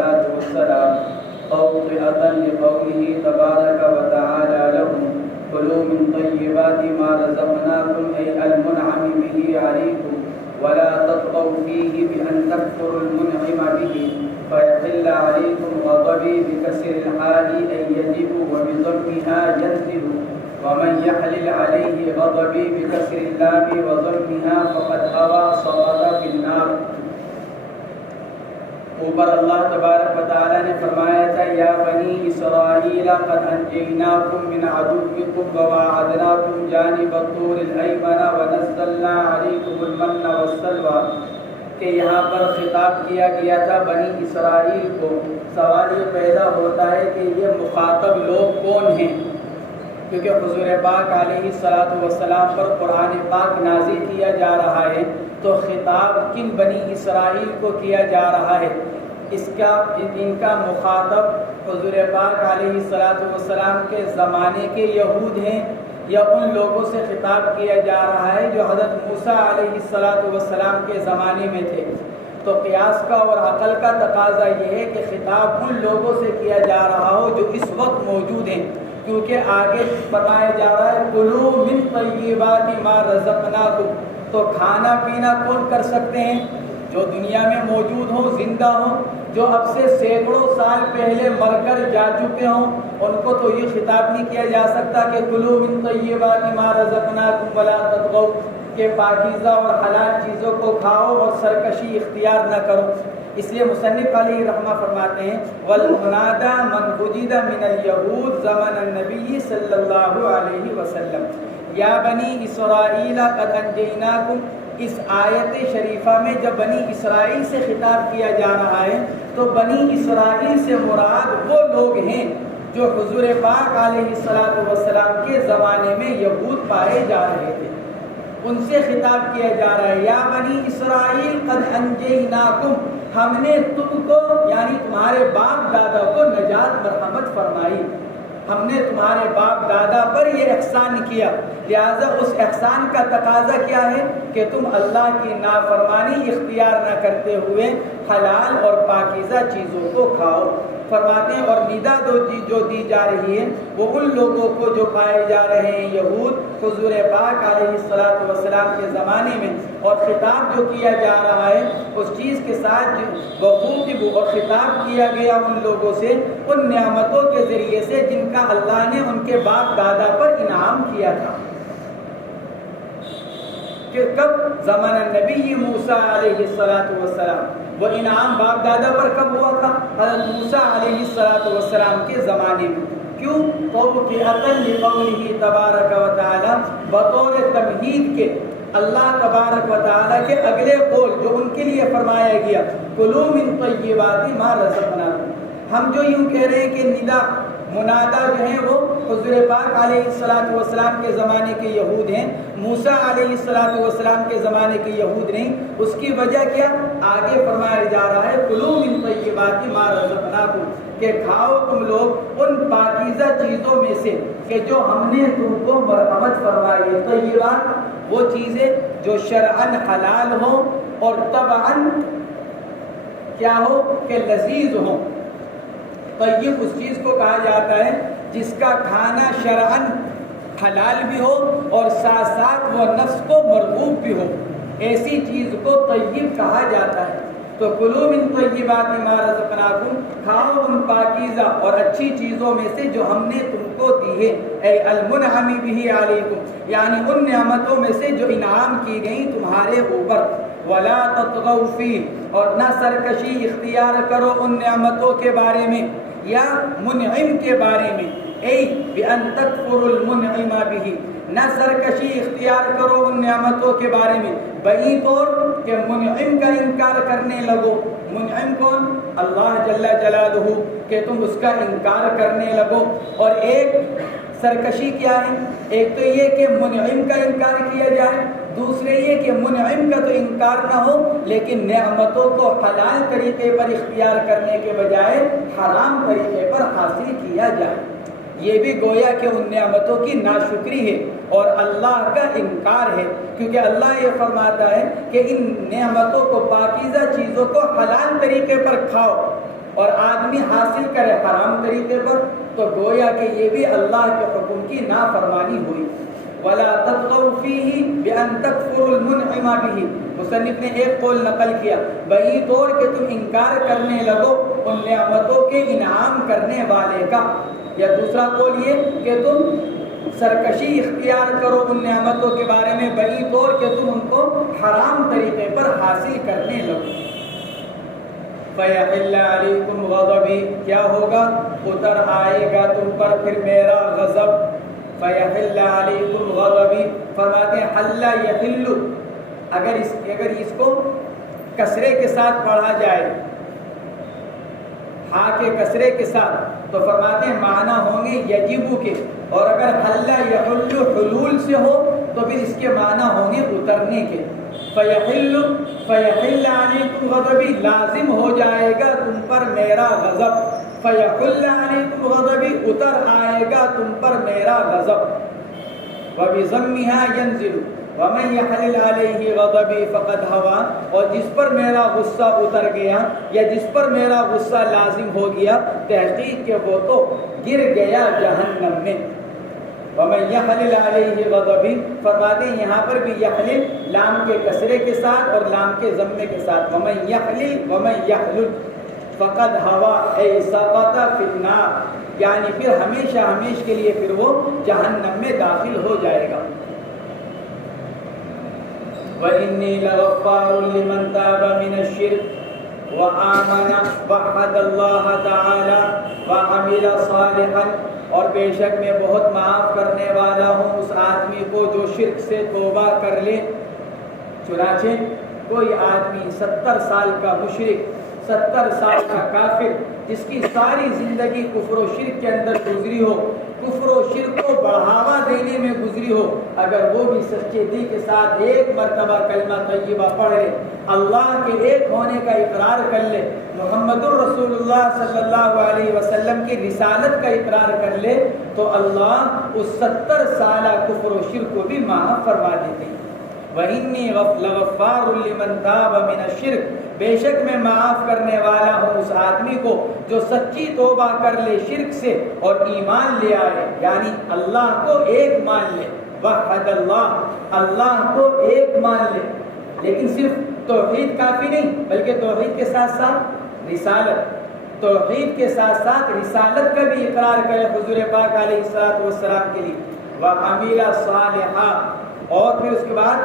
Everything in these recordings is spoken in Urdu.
الصلاة والسلام توطئة لقوله تبارك وتعالى لهم كلوا من طيبات ما رزقناكم أي المنعم به عليكم ولا تطغوا فيه بأن تكفروا المنعم به فيحل عليكم غضبي بكسر الحال أي يجب وبضمها ينزل ومن يحلل عليه غضبي بكسر اللام وضمها فقد هوى سقط في النار. اوپر اللہ تبارک و تعالی نے فرمایا تھا یا بنی اسرائیل قد انجیناکم من عدوکم وواعدناکم جانب الطور الایمن ونزلنا علیکم المن والسلوى کہ یہاں پر خطاب کیا گیا تھا بنی اسرائیل کو. سوال یہ پیدا ہوتا ہے کہ یہ مخاطب لوگ کون ہیں، کیونکہ حضور پاک علیہ الصلاۃ والسلام پر قرآن پاک نازل کیا جا رہا ہے، تو خطاب کن بنی اسرائیل کو کیا جا رہا ہے؟ ان کا مخاطب حضور پاک علیہ الصلاۃ والسلام کے زمانے کے یہود ہیں یا ان لوگوں سے خطاب کیا جا رہا ہے جو حضرت موسیٰ علیہ الصلاۃ والسلام کے زمانے میں تھے؟ تو قیاس کا اور عقل کا تقاضا یہ ہے کہ خطاب ان لوگوں سے کیا جا رہا ہو جو اس وقت موجود ہیں، کیونکہ آگے فرمایا جا رہا ہے کلوا من طیبات ما رزقناکم. تو کھانا پینا کون کر سکتے ہیں؟ جو دنیا میں موجود ہوں، زندہ ہوں، جو اب سے سینکڑوں سال پہلے مر کر جا چکے ہوں، ان کو تو یہ خطاب نہیں کیا جا سکتا کہ کلوا من طیبات ما رزقناکم ولا تطغوا، کہ پاکیزہ اور حلال چیزوں کو کھاؤ اور سرکشی اختیار نہ کرو. اس لیے مصنف علیہ رحمہ فرماتے ہیں والمنادى من وجد من اليهود زمن النبی صلی اللہ علیہ وسلم یا بنی اسرائیل قد انجیناکم. اس آیت شریفہ میں جب بنی اسرائیل سے خطاب کیا جا رہا ہے تو بنی اسرائیل سے مراد وہ لوگ ہیں جو حضور پاک علیہ الصلاۃ والسلام کے زمانے میں یہود پائے جا رہے تھے، ان سے خطاب کیا جا رہا ہے یا بنی اسرائیل قد انجیناکم، ہم نے تم کو یعنی تمہارے باپ دادا کو نجات مرحمت فرمائی، ہم نے تمہارے باپ دادا پر یہ احسان کیا، لہذا اس احسان کا تقاضا کیا ہے کہ تم اللہ کی نافرمانی اختیار نہ کرتے ہوئے حلال اور پاکیزہ چیزوں کو کھاؤ. فرماتے ہیں اور ندا جو دی جا رہی ہے وہ ان لوگوں کو جو پائے جا رہے ہیں یہود حضور پاک علیہ الصلاۃ والسلام کے زمانے میں، اور خطاب جو کیا جا رہا ہے اس چیز کے ساتھ وقوف اور خطاب کیا گیا ان لوگوں سے ان نعمتوں کے ذریعے سے جن کا اللہ نے ان کے باپ دادا پر انعام کیا تھا. کہ کب؟ زمانہ نبی موسیٰ علیہ الصلاۃ والسلام. وہ انعام باپ دادا پر کب ہوا تھا؟ حضرت موسیٰ علیہ الصلاۃ والسلام کے زمانے میں. کیوں؟ توطئۃ لقولہ تبارک و تعالی، بطور تمہید کے اللہ تبارک و تعالی کے اگلے قول جو ان کے لیے فرمایا گیا کلوا من طیبات ما رزقناکم. ہم جو یوں کہہ رہے ہیں کہ ندا منادہ جو ہیں وہ حضور پاک علیہ الصلاۃ والسلام کے زمانے کے یہود ہیں، موسیٰ علیہ الصلاۃ والسلام کے زمانے کے یہود نہیں. اس کی وجہ کیا؟ آگے فرمایا جا رہا ہے کلوا من طیبات ما رزقناکم، کہ کھاؤ تم لوگ ان پاکیزہ چیزوں میں سے کہ جو ہم نے تم کو مرحمت فرمائی ہے. طیبات وہ چیزیں جو شرعاً حلال ہوں اور طبعاً کیا ہو کہ لذیذ ہوں. طیب اس چیز کو کہا جاتا ہے جس کا کھانا شرعاً حلال بھی ہو اور ساتھ ساتھ وہ نفس کو مرغوب بھی ہو، ایسی چیز کو طیب کہا جاتا ہے. تو کلوا من طیبات ما رزقناکم، کھاؤ ان پاکیزہ اور اچھی چیزوں میں سے جو ہم نے تم کو دی ہے، اے المنعم به علیکم، یعنی ان نعمتوں میں سے جو انعام کی گئیں تمہارے اوپر. ولا تطغوا فیہ، اور نہ سرکشی اختیار کرو ان نعمتوں کے بارے میں یا منعم کے بارے میں، اے بأن تکفروا المنعم به، نہ سرکشی اختیار کرو ان نعمتوں کے بارے میں بئی طور کہ منعم کا انکار کرنے لگو. منعم کون؟ اللہ جل جلالہ، کہ تم اس کا انکار کرنے لگو. اور ایک سرکشی کیا ہے؟ ایک تو یہ کہ منعم کا انکار کیا جائے، دوسرے یہ کہ منعم کا تو انکار نہ ہو لیکن نعمتوں کو حلال طریقے پر اختیار کرنے کے بجائے حرام طریقے پر حاصل کیا جائے. یہ بھی گویا کہ ان نعمتوں کی ناشکری ہے اور اللہ کا انکار ہے، کیونکہ اللہ یہ فرماتا ہے کہ ان نعمتوں کو، پاکیزہ چیزوں کو حلال طریقے پر کھاؤ اور آدمی حاصل کرے حرام طریقے پر تو گویا کہ یہ بھی اللہ کے حکم کی نافرمانی ہوئی۔ وَلَا تَطْغَوْا فِيهِ بِأَن تَكْفُرُوا الْمُنْعِمَ بِهِ، مصنف نے ایک قول نقل کیا، بعید طور کہ تم انکار کرنے لگو ان نعمتوں کے انعام کرنے والے کا، یا دوسرا قول یہ کہ تم سرکشی اختیار کرو ان نعمتوں کے بارے میں، بعید طور کہ تم ان کو حرام طریقے پر حاصل کرنے لگو۔ فَيَحِلَّ عَلَيْكُمْ غَضَبِي، کیا ہوگا؟ اتر آئے گا تم پر پھر میرا غضب۔ فَيَحِلَّ عَلَيْكُمْ غَضَبِي، فرماتے ہیں حَلَّ يَحِلُّ، اگر اس کو کسرے کے ساتھ پڑھا جائے، ہا کے کسرے کے ساتھ، تو فرماتے ہیں معنی ہوں گے یجب کے، اور اگر حَلَّ يَحُلُّ حلول سے ہو تو پھر اس کے معنی ہوں گے اترنے کے۔ فَيَحِلَّ عَلَيْكُمْ غَضَبِي، لازم ہو جائے گا تم پر میرا غضب۔ فَيَحِلَّ عَلَيْكُمْ غَضَبِي، اتر آئے گا تم پر میرا غضب۔ وَبِضَمِّهَا يَنزِلُ وَمَن يَحْلِلْ عَلَيْهِ غَضَبِي فَقَدْ هَوَىٰ، اور جس پر میرا غصہ اتر گیا یا جس پر میرا غصہ لازم ہو گیا، تحقیق کہ وہ تو گر گیا جہنم میں۔ وَمَن يَحْلِلْ عَلَيْهِ غَضَبِي، فرماتے ہیں یہاں پر بھی یحلل لام کے کسرے کے ساتھ اور لام کے ضمے کے ساتھ، وَمَن يَحْلِلْ فَقَدْ هَوَىٰ اَيْ سَقَطَ فِي النَّارِ، یعنی پھر ہمیشہ ہمیش کے لیے پھر وہ جہنم میں داخل ہو جائے گا۔ وَإِنِّي لَغَفَّارٌ لِمَن تَابَ مِنَ الشِّرْكِ وَآمَنَ وَحَدَ اللَّهَ تَعَالَىٰ وَعَمِلَ صَالِحًا، اور بے شک میں بہت معاف کرنے والا ہوں اس آدمی کو جو شرک سے توبہ کر لے۔ چنانچہ کوئی آدمی 70 سال کا مشرک، 70 سال کا کافر، جس کی ساری زندگی کفر و شرک کے اندر گزری ہو، کفر و شرک کو بڑھاوا دینے میں گزری ہو، اگر وہ بھی سچے دل کے ساتھ ایک مرتبہ کلمہ طیبہ پڑھ لے، اللہ کے ایک ہونے کا اقرار کر لے، محمد الرسول اللہ صلی اللہ علیہ وسلم کی رسالت کا اقرار کر لے، تو اللہ اس 70 سالہ کفر و شرک کو بھی معاف فرما دیتے ہیں۔ وَإِنِّي لَغَفَّارٌ لِمَن تَابَ مِنَ الشِّرْكِ، بے شک میں معاف کرنے والا ہوں اس آدمی کو جو سچی توبہ کر لے شرک سے اور ایمان لے آئے، یعنی اللہ کو ایک مان لے، وحد اللہ، اللہ کو ایک مان لے، لیکن صرف توحید کافی نہیں بلکہ توحید کے ساتھ ساتھ رسالت، توحید کے ساتھ ساتھ رسالت کا بھی اقرار کرے حضور پاک علیہ الصلوۃ والسلام کے لیے، وعمل صالحا، اور پھر اس کے بعد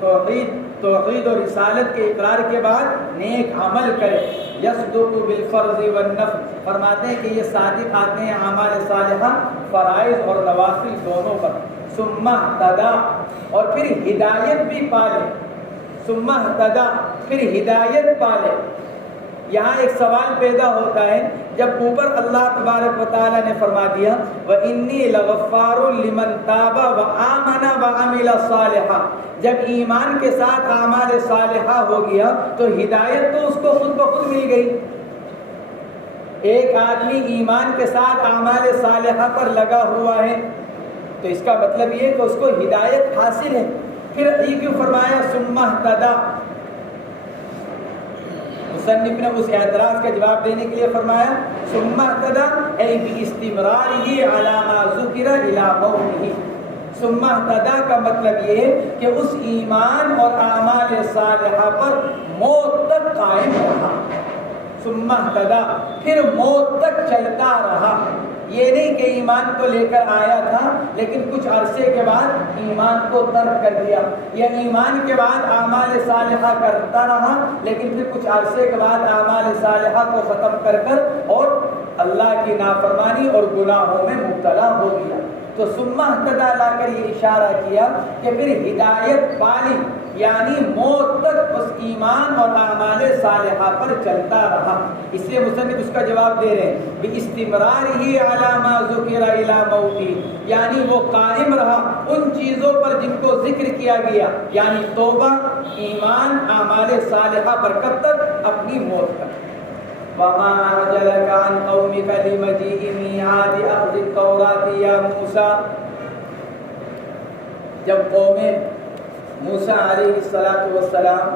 توحید اور رسالت کے اقرار کے بعد نیک عمل کرے، یصدق بالفرض والنفل، فرماتے ہیں کہ یہ صادق آتے ہیں اعمال صالحہ فرائض اور نوافل دونوں پر، ثم اہتدی، اور پھر ہدایت بھی پالے، ثم اہتدی، پھر ہدایت پالے۔ یہاں ایک سوال پیدا ہوتا ہے، جب اوپر اللہ تبارک و تعالیٰ نے فرما دیا وَإِنِّي لَغَفَّارٌ لِمَن تَابَ وَآمَنَ وَعَمِلَ صَالِحًا، جب ایمان کے ساتھ اعمال صالحہ ہو گیا تو ہدایت تو اس کو خود بخود مل گئی۔ ایک آدمی ایمان کے ساتھ اعمال صالحہ پر لگا ہوا ہے تو اس کا مطلب یہ کہ اس کو ہدایت حاصل ہے۔ پھر یہ کیوں فرمایا ثم اہتدی؟ مصنف نے اس اعتراض کا جواب دینے کے لیے فرمایا ثم اہتدی ای باستمرارہ علی ما ذکر الی موتہ، ثم اہتدی کا مطلب یہ ہے کہ اس ایمان اور اعمال صالحہ پر موت تک قائم رہا، ثم اہتدی، پھر موت تک چلتا رہا۔ یہ نہیں کہ ایمان کو لے کر آیا تھا لیکن کچھ عرصے کے بعد ایمان کو ترک کر دیا، یا ایمان کے بعد اعمال صالحہ کرتا رہا لیکن پھر کچھ عرصے کے بعد اعمال صالحہ کو ختم کر اور اللہ کی نافرمانی اور گناہوں میں مبتلا ہو گیا۔ تو ثم اہتدی لا کر یہ اشارہ کیا کہ پھر ہدایت پالی، یعنی موت تک اس ایمان اور اعمال صالحہ پر چلتا رہا۔ اس لیے مصنف اس کا جواب دے رہے ہیں باستمرارہ علی ما ذکر الی موتہ، یعنی وہ قائم رہا ان چیزوں پر جن کو ذکر کیا گیا، یعنی توبہ، ایمان، اعمال صالحہ پر، کب تک؟ اپنی موت تک۔ وَمَا أَعْجَلَكَ عَنْ قَوْمِكَ لِمَجِيءِ مِيعَادِ أَخْذِ التَّوْرَاةِ يَا مُوسَىٰ، جب قوم موسیٰ علیہ السلام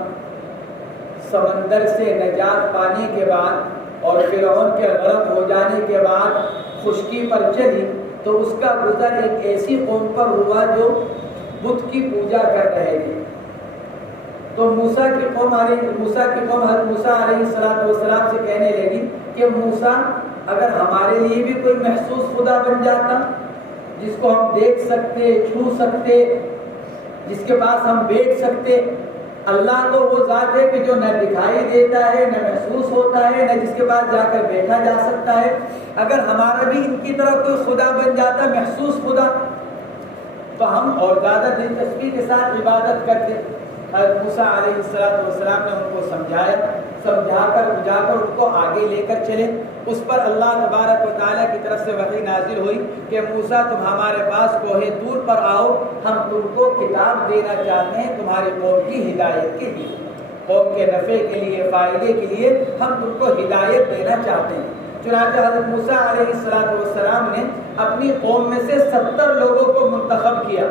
سمندر سے نجات پانے کے بعد اور فرعون کے غرق ہو جانے کے بعد خشکی پر چلی تو اس کا گزر ایک ایسی قوم پر ہوا جو بت کی پوجا کر رہے تھے. تو موسیٰ کی قوم حضرت موسیٰ علیہ السلام سے کہنے لگی کہ موسیٰ اگر ہمارے لیے بھی کوئی محسوس خدا بن جاتا جس کو ہم دیکھ سکتے، چھو سکتے، جس کے پاس ہم بیٹھ سکتے. اللہ تو وہ ذات ہے کہ جو نہ دکھائی دیتا ہے، نہ محسوس ہوتا ہے، نہ جس کے پاس جا کر بیٹھا جا سکتا ہے. اگر ہمارا بھی ان کی طرح کوئی خدا بن جاتا، محسوس خدا، تو ہم اور زیادہ دلچسپی کے ساتھ عبادت کرتے. حضرت موسیٰ علیہ السلام نے ان کو سمجھا کر بجھا کر ان کو آگے لے کر چلے. اس پر اللہ تبارک و تعالیٰ کی طرف سے وحی نازل ہوئی کہ موسیٰ تم ہمارے پاس کوہ طور پر آؤ، ہم تم کو کتاب دینا چاہتے ہیں تمہاری قوم کی ہدایت کے لیے، قوم کے نفع کے لیے، فائدے کے لیے ہم تم کو ہدایت دینا چاہتے ہیں. چنانچہ حضرت موسیٰ علیہ السلام نے اپنی قوم میں سے 70 لوگوں کو منتخب کیا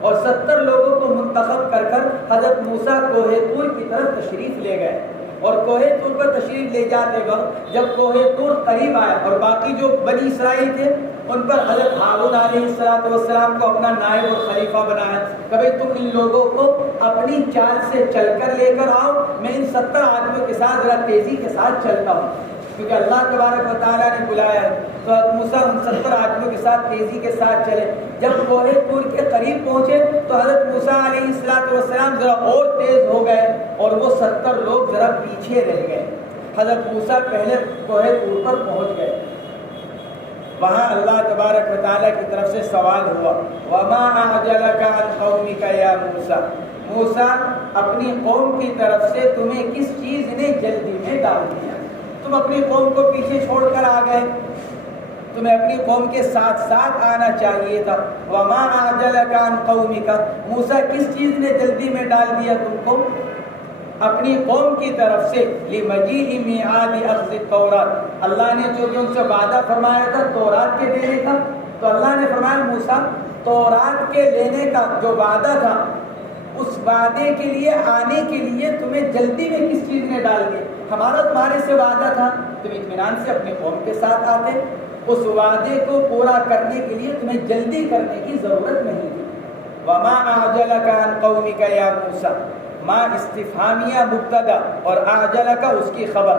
اور 70 لوگوں کو منتخب کر حضرت موسیٰ کوہ طور کی طرف تشریف لے گئے. اور کوہ طور پر تشریف لے جاتے وقت جب کوہ طور قریب آیا اور باقی جو بنی اسرائیل تھے ان پر حضرت ہارون علیہ السلام کو اپنا نائب اور خلیفہ بنایا کہ بھئی تم ان لوگوں کو اپنی چال سے چل کر لے کر آؤ، میں ان 70 آدمیوں کے ساتھ ذرا تیزی کے ساتھ چلتا ہوں، کیونکہ اللہ تبارک و تعالیٰ نے بلایا ہے. تو موسیٰ ان 70 آدمیوں کے ساتھ تیزی کے ساتھ چلے. جب کوہ طور کے قریب پہنچے تو حضرت موسیٰ علیہ السلام ذرا اور تیز ہو گئے اور وہ 70 لوگ ذرا پیچھے رہ گئے. حضرت موسیٰ پہلے کوہ طور پر پہنچ گئے. وہاں اللہ تبارک و تعالیٰ کی طرف سے سوال ہوا، وَمَا أَعْجَلَكَ عَنْ قَوْمِكَ يَا مُوسَىٰ. موسیٰ اپنی قوم کی طرف سے تمہیں کس چیز نے جلدی میں ڈال دیا؟ تم اپنی قوم کو پیچھے چھوڑ کر آ گئے، تمہیں اپنی قوم کے ساتھ ساتھ آنا چاہیے تھا. وَمَا أَعْجَلَكَ عَنْ قَوْمِكَ. موسیٰ کس چیز نے جلدی میں ڈال دیا تم کو؟ اپنی قوم کی طرف سے لِمَجِيءِ مِيعَادِ أَخْذِ التَّوْرَاةِ. اللہ نے جو ان سے وعدہ فرمایا تھا تورات کے دینے کا، تو اللہ نے فرمایا موسیٰ تورات کے لینے کا جو وعدہ تھا اس وعدے کے لیے آنے کے لیے تمہیں جلدی میں کس چیز نے ڈال دیا؟ ہمارا تمہارے سے وعدہ تھا، تم اطمینان سے اپنی قوم کے ساتھ آتے. اس وعدے کو پورا کرنے کے لیے تمہیں جلدی کرنے کی ضرورت نہیں تھی. وَمَا أَعْجَلَكَ عَنْ قَوْمِكَ يَا مُوسَىٰ. ما استفہامیہ مبتدا اور أَعْجَلَكَ اس کی خبر.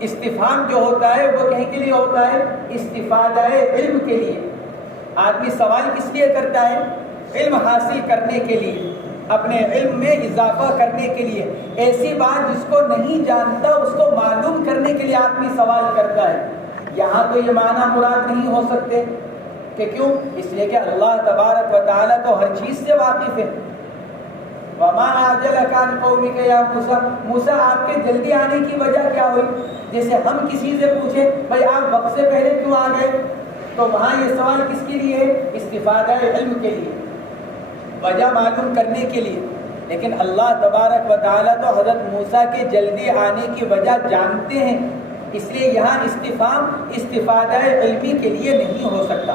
استفہام جو ہوتا ہے وہ کہیں کے لیے ہوتا ہے؟ استفادہ علم کے لیے. آدمی سوال کس لیے کرتا ہے؟ علم حاصل کرنے کے لیے، اپنے علم میں اضافہ کرنے کے لیے. ایسی بات جس کو نہیں جانتا اس کو معلوم کرنے کے لیے آدمی سوال کرتا ہے. یہاں تو یہ معنی مراد نہیں ہو سکتے کہ کیوں؟ اس لیے کہ اللہ تبارک و تعالیٰ تو ہر چیز سے واقف ہے. وَمَا أَعْجَلَكَ عَنْ قَوْمِكَ يَا مُوسَىٰ. موسیٰ آپ کے جلدی آنے کی وجہ کیا ہوئی؟ جیسے ہم کسی سے پوچھیں بھائی آپ وقت سے پہلے کیوں آ گئے، تو وہاں یہ سوال کس کے لیے ہے؟ استفادہ علم کے لیے، وجہ معلوم کرنے کے لیے. لیکن اللہ تبارک و تعالیٰ تو حضرت موسیٰ کے جلدی آنے کی وجہ جانتے ہیں، اس لیے یہاں استفہام استفادہ علمی کے لیے نہیں ہو سکتا.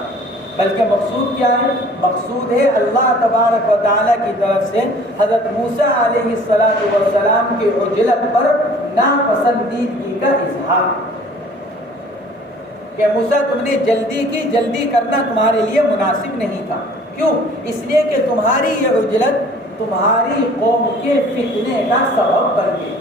بلکہ مقصود کیا ہے؟ مقصود ہے اللہ تبارک و تعالیٰ کی طرف سے حضرت موسیٰ علیہ السلام کی عجلت پر ناپسندیدگی کا اظہار کہ موسیٰ تم نے جلدی کی، جلدی کرنا تمہارے لیے مناسب نہیں تھا. کیوں؟ اس لیے کہ تمہاری یہ عجلت تمہاری قوم کے فتنے کا سبب بن گئی.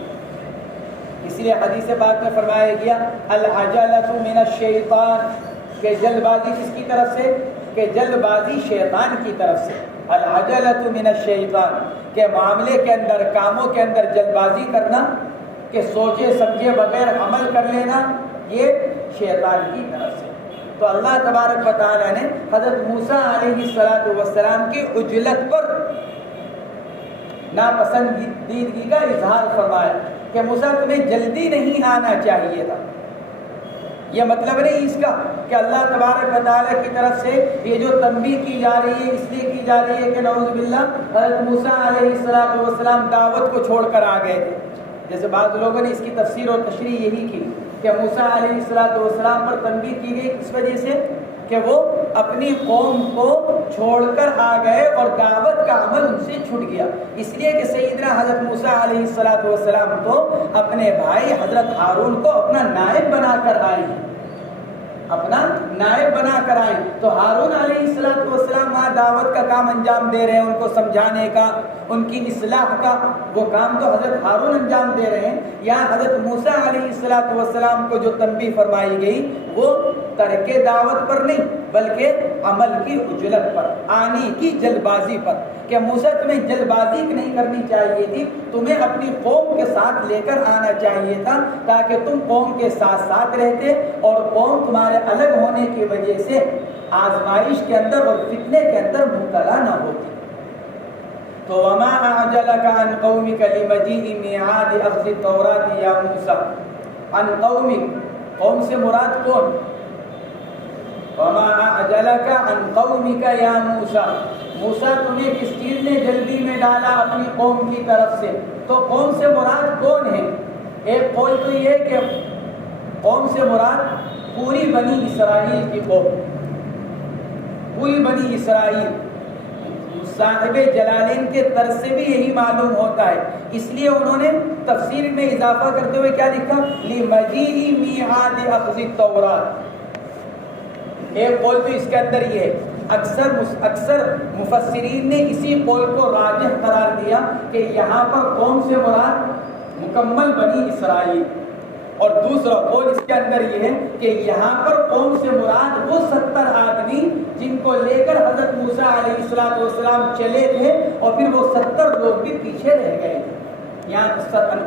اس لیے حدیث پاک میں فرمایا گیا العجلۃ من الشیطان، کہ جلد بازی کس کی طرف سے؟ کہ جلد بازی شیطان کی طرف سے. العجلۃ من الشیطان، کہ معاملے کے اندر، کاموں کے اندر جلد بازی کرنا، کہ سوچے سمجھے بغیر عمل کر لینا، یہ شیطان کی طرف سے. تو اللہ تبارک و تعالیٰ نے حضرت موسیٰ علیہ السلام کی عجلت پر ناپسندیدگی کا اظہار فرمایا کہ موسیٰ تمہیں جلدی نہیں آنا چاہیے تھا. یہ مطلب نہیں اس کا کہ اللہ تبارک و تعالیٰ کی طرف سے یہ جو تنبیہ کی جا رہی ہے اس لیے کی جا رہی ہے کہ نعوذ باللہ حضرت موسیٰ علیہ السلام دعوت کو چھوڑ کر آ گئے تھے. جیسے بعض لوگوں نے اس کی تفسیر اور تشریح یہی کی کہ موسیٰ علیہ السلام پر تنبیہ کی گئی اس وجہ سے کہ وہ اپنی قوم کو چھوڑ کر آ گئے اور دعوت کا عمل ان سے چھوٹ گیا، اس لیے کہ سیدنا حضرت موسیٰ علیہ السلام تو اپنے بھائی حضرت ہارون کو اپنا نائب بنا کر آئے ہیں، اپنا نائب بنا کر آئے۔ تو ہارون علیہ السلام وہاں دعوت کا کام انجام دے رہے ہیں، ان کو سمجھانے کا، ان کی اصلاح کا، وہ کام تو حضرت ہارون انجام دے رہے ہیں۔ یہاں حضرت موسیٰ علیہ السلام کو جو تنبیہ فرمائی گئی وہ ترک دعوت پر نہیں بلکہ عمل کی عجلت پر، آنے کی جلد بازی پر، کہ موسیٰ تمہیں جلد بازی نہیں کرنی چاہیے تھی، تمہیں اپنی قوم کے ساتھ لے کر آنا چاہیے تھا تاکہ تم قوم کے ساتھ ساتھ رہتے اور قوم تمہارے الگ ہونے کی وجہ سے آزمائش کے اندر اور فتنے کے اندر مبتلا نہ ہوتی۔ تو وما اعجلک عن قومک لمجیء میعاد اخذ التوراۃ یا موسیٰ، عن قومک، قوم سے مراد کون؟ وما اعجلک عن قومک یا موسیٰ، موسیٰ تمہیں کس چیز نے جلدی میں ڈالا اپنی قوم کی طرف سے؟ تو قوم سے مراد کون ہے؟ ایک قول تو یہ کہ قوم سے مراد پوری بنی اسرائیل کی قوم، پوری بنی اسرائیل۔ صاحب جلالین کے طرز سے بھی یہی معلوم ہوتا ہے، اس لیے انہوں نے تفسیر میں اضافہ کرتے ہوئے کیا لکھا؟ لِمَجِیءِ مِیعَادِ أَخْذِ التَّوْرَاۃ۔ ایک قول تو اس کے اندر یہ ہے، اکثر مفسرین نے اسی قول کو راجح قرار دیا کہ یہاں پر قوم سے مراد مکمل بنی اسرائیل، اور دوسرا قول اس کے اندر یہ ہے کہ یہاں پر قوم سے مراد وہ 70 آدمی جن کو لے کر حضرت موسیٰ علیہ السلام چلے تھے اور پھر وہ 70 لوگ بھی پیچھے رہ گئے۔ یہاں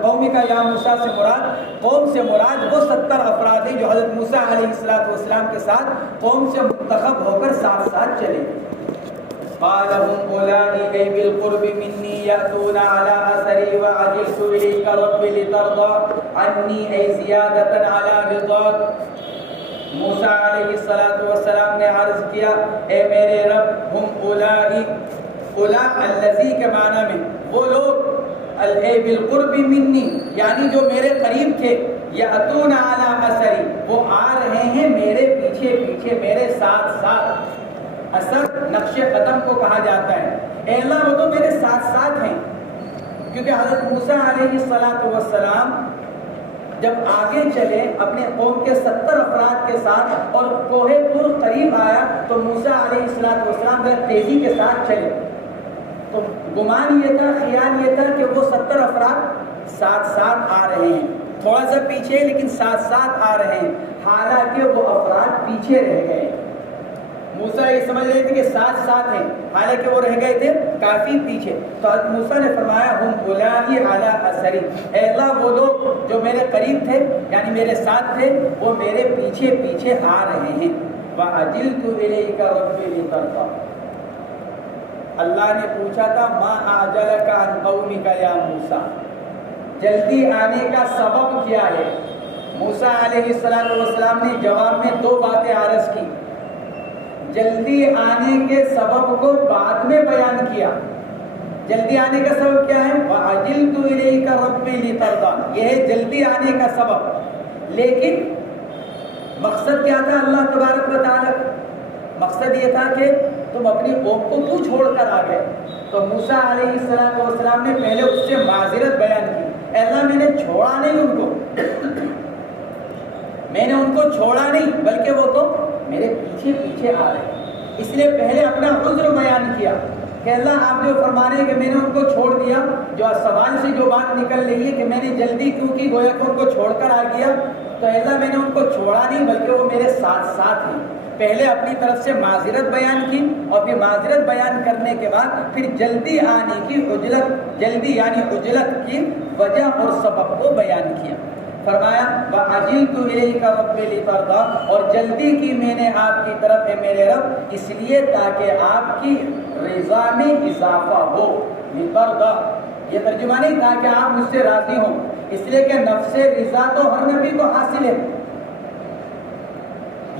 قومی کا یا موسیٰ سے مراد، قوم سے مراد وہ 70 افراد ہیں جو حضرت موسیٰ علیہ السلام کے ساتھ قوم سے منتخب ہو کر ساتھ ساتھ چلے۔ قال هم أولئك بالقرب مني يأتون على أثري وعجلت إليك رب لترضى عني أي زيادة على رضاك۔ موسیٰ علیہ السلام نے عرض کیا، اے میرے رب، ہم اولا الذی کے معنی میں وہ لوگ، اے بالقرب منی یعنی جو میرے قریب تھے، یأتون علی اثری وہ آ رہے ہیں میرے پیچھے پیچھے، میرے ساتھ ساتھ۔ اثر نقش قدم کو کہا جاتا ہے، اے اللہ وہ تو میرے ساتھ ساتھ ہیں، کیونکہ حضرت موسیٰ علیہ السلام جب آگے چلے اپنے قوم کے 70 افراد کے ساتھ اور کوہ طور قریب آیا تو موسیٰ علیہ السلام ذرا تیزی کے ساتھ چلے، تو گمان یہ تھا، خیال یہ تھا کہ وہ 70 افراد ساتھ ساتھ آ رہے ہیں، تھوڑا سا پیچھے لیکن ساتھ ساتھ آ رہے ہیں، حالانکہ وہ افراد پیچھے رہ گئے۔ موسیٰ یہ سمجھ رہے تھے کہ ساتھ ساتھ ہیں، حالانکہ وہ رہ گئے تھے کافی پیچھے۔ تو حضرت موسیٰ نے فرمایا، ہم اولائی علی اثری، اے اللہ وہ لوگ جو میرے قریب تھے یعنی میرے ساتھ تھے وہ میرے پیچھے پیچھے آ رہے ہیں۔ وَعَجِلْتُ إِلَيْكَ رَبِّ لِتَرْضَىٰ، اللہ نے پوچھا تھا ما أَعْجَلَكَ عَنْ قَوْمِكَ یا موسیٰ، جلدی آنے کا سبب کیا ہے؟ موسیٰ علیہ السلام نے جواب میں 2 باتیں عرض کی، جلدی آنے کے سبب کو بعد میں بیان کیا۔ جلدی آنے کا سبب کیا ہے؟ وَعَجِلْتُ إِلَيْكَ رَبِّ لِتَرْضَىٰ، یہ ہے جلدی آنے کا سبب، لیکن مقصد کیا تھا اللہ تبارک و تعالیٰ کا؟ مقصد یہ تھا کہ تم اپنی قوم کو کیوں چھوڑ کر آ گئے؟ تو موسیٰ علیہ السلام نے پہلے اس سے معذرت بیان کی، اے اللہ میں نے چھوڑا نہیں ان کو، میں نے ان کو چھوڑا نہیں بلکہ وہ تو میرے پیچھے پیچھے آ رہے ہیں، اس لیے پہلے اپنا عذر بیان کیا کہ اللہ آپ جو فرما رہے ہیں کہ میں نے ان کو چھوڑ دیا، جو سوال سے جو بات نکل رہی ہے کہ میں نے جلدی کیوں کی، گویا کہ ان کو چھوڑ کر آ گیا، تو اللہ میں نے ان کو چھوڑا نہیں بلکہ وہ میرے ساتھ ساتھ ہیں۔ پہلے اپنی طرف سے معذرت بیان کی اور پھر معذرت بیان کرنے کے بعد پھر جلدی آنے کی عجلت، جلدی یعنی عجلت کی وجہ اور سبب کو بیان کیا۔ فرمایا وَعَجِلْتُ إِلَيْكَ رَبِّ لِتَرْضَىٰ، اور جلدی کی میں نے آپ کی طرف ہے میرے رب اس لیے تاکہ آپ کی رضا میں اضافہ ہو۔ لِتَرْضَىٰ یہ ترجمہ نہیں تاکہ آپ مجھ سے راضی ہوں، اس لیے کہ نفس رضا تو ہر نبی کو حاصل ہے۔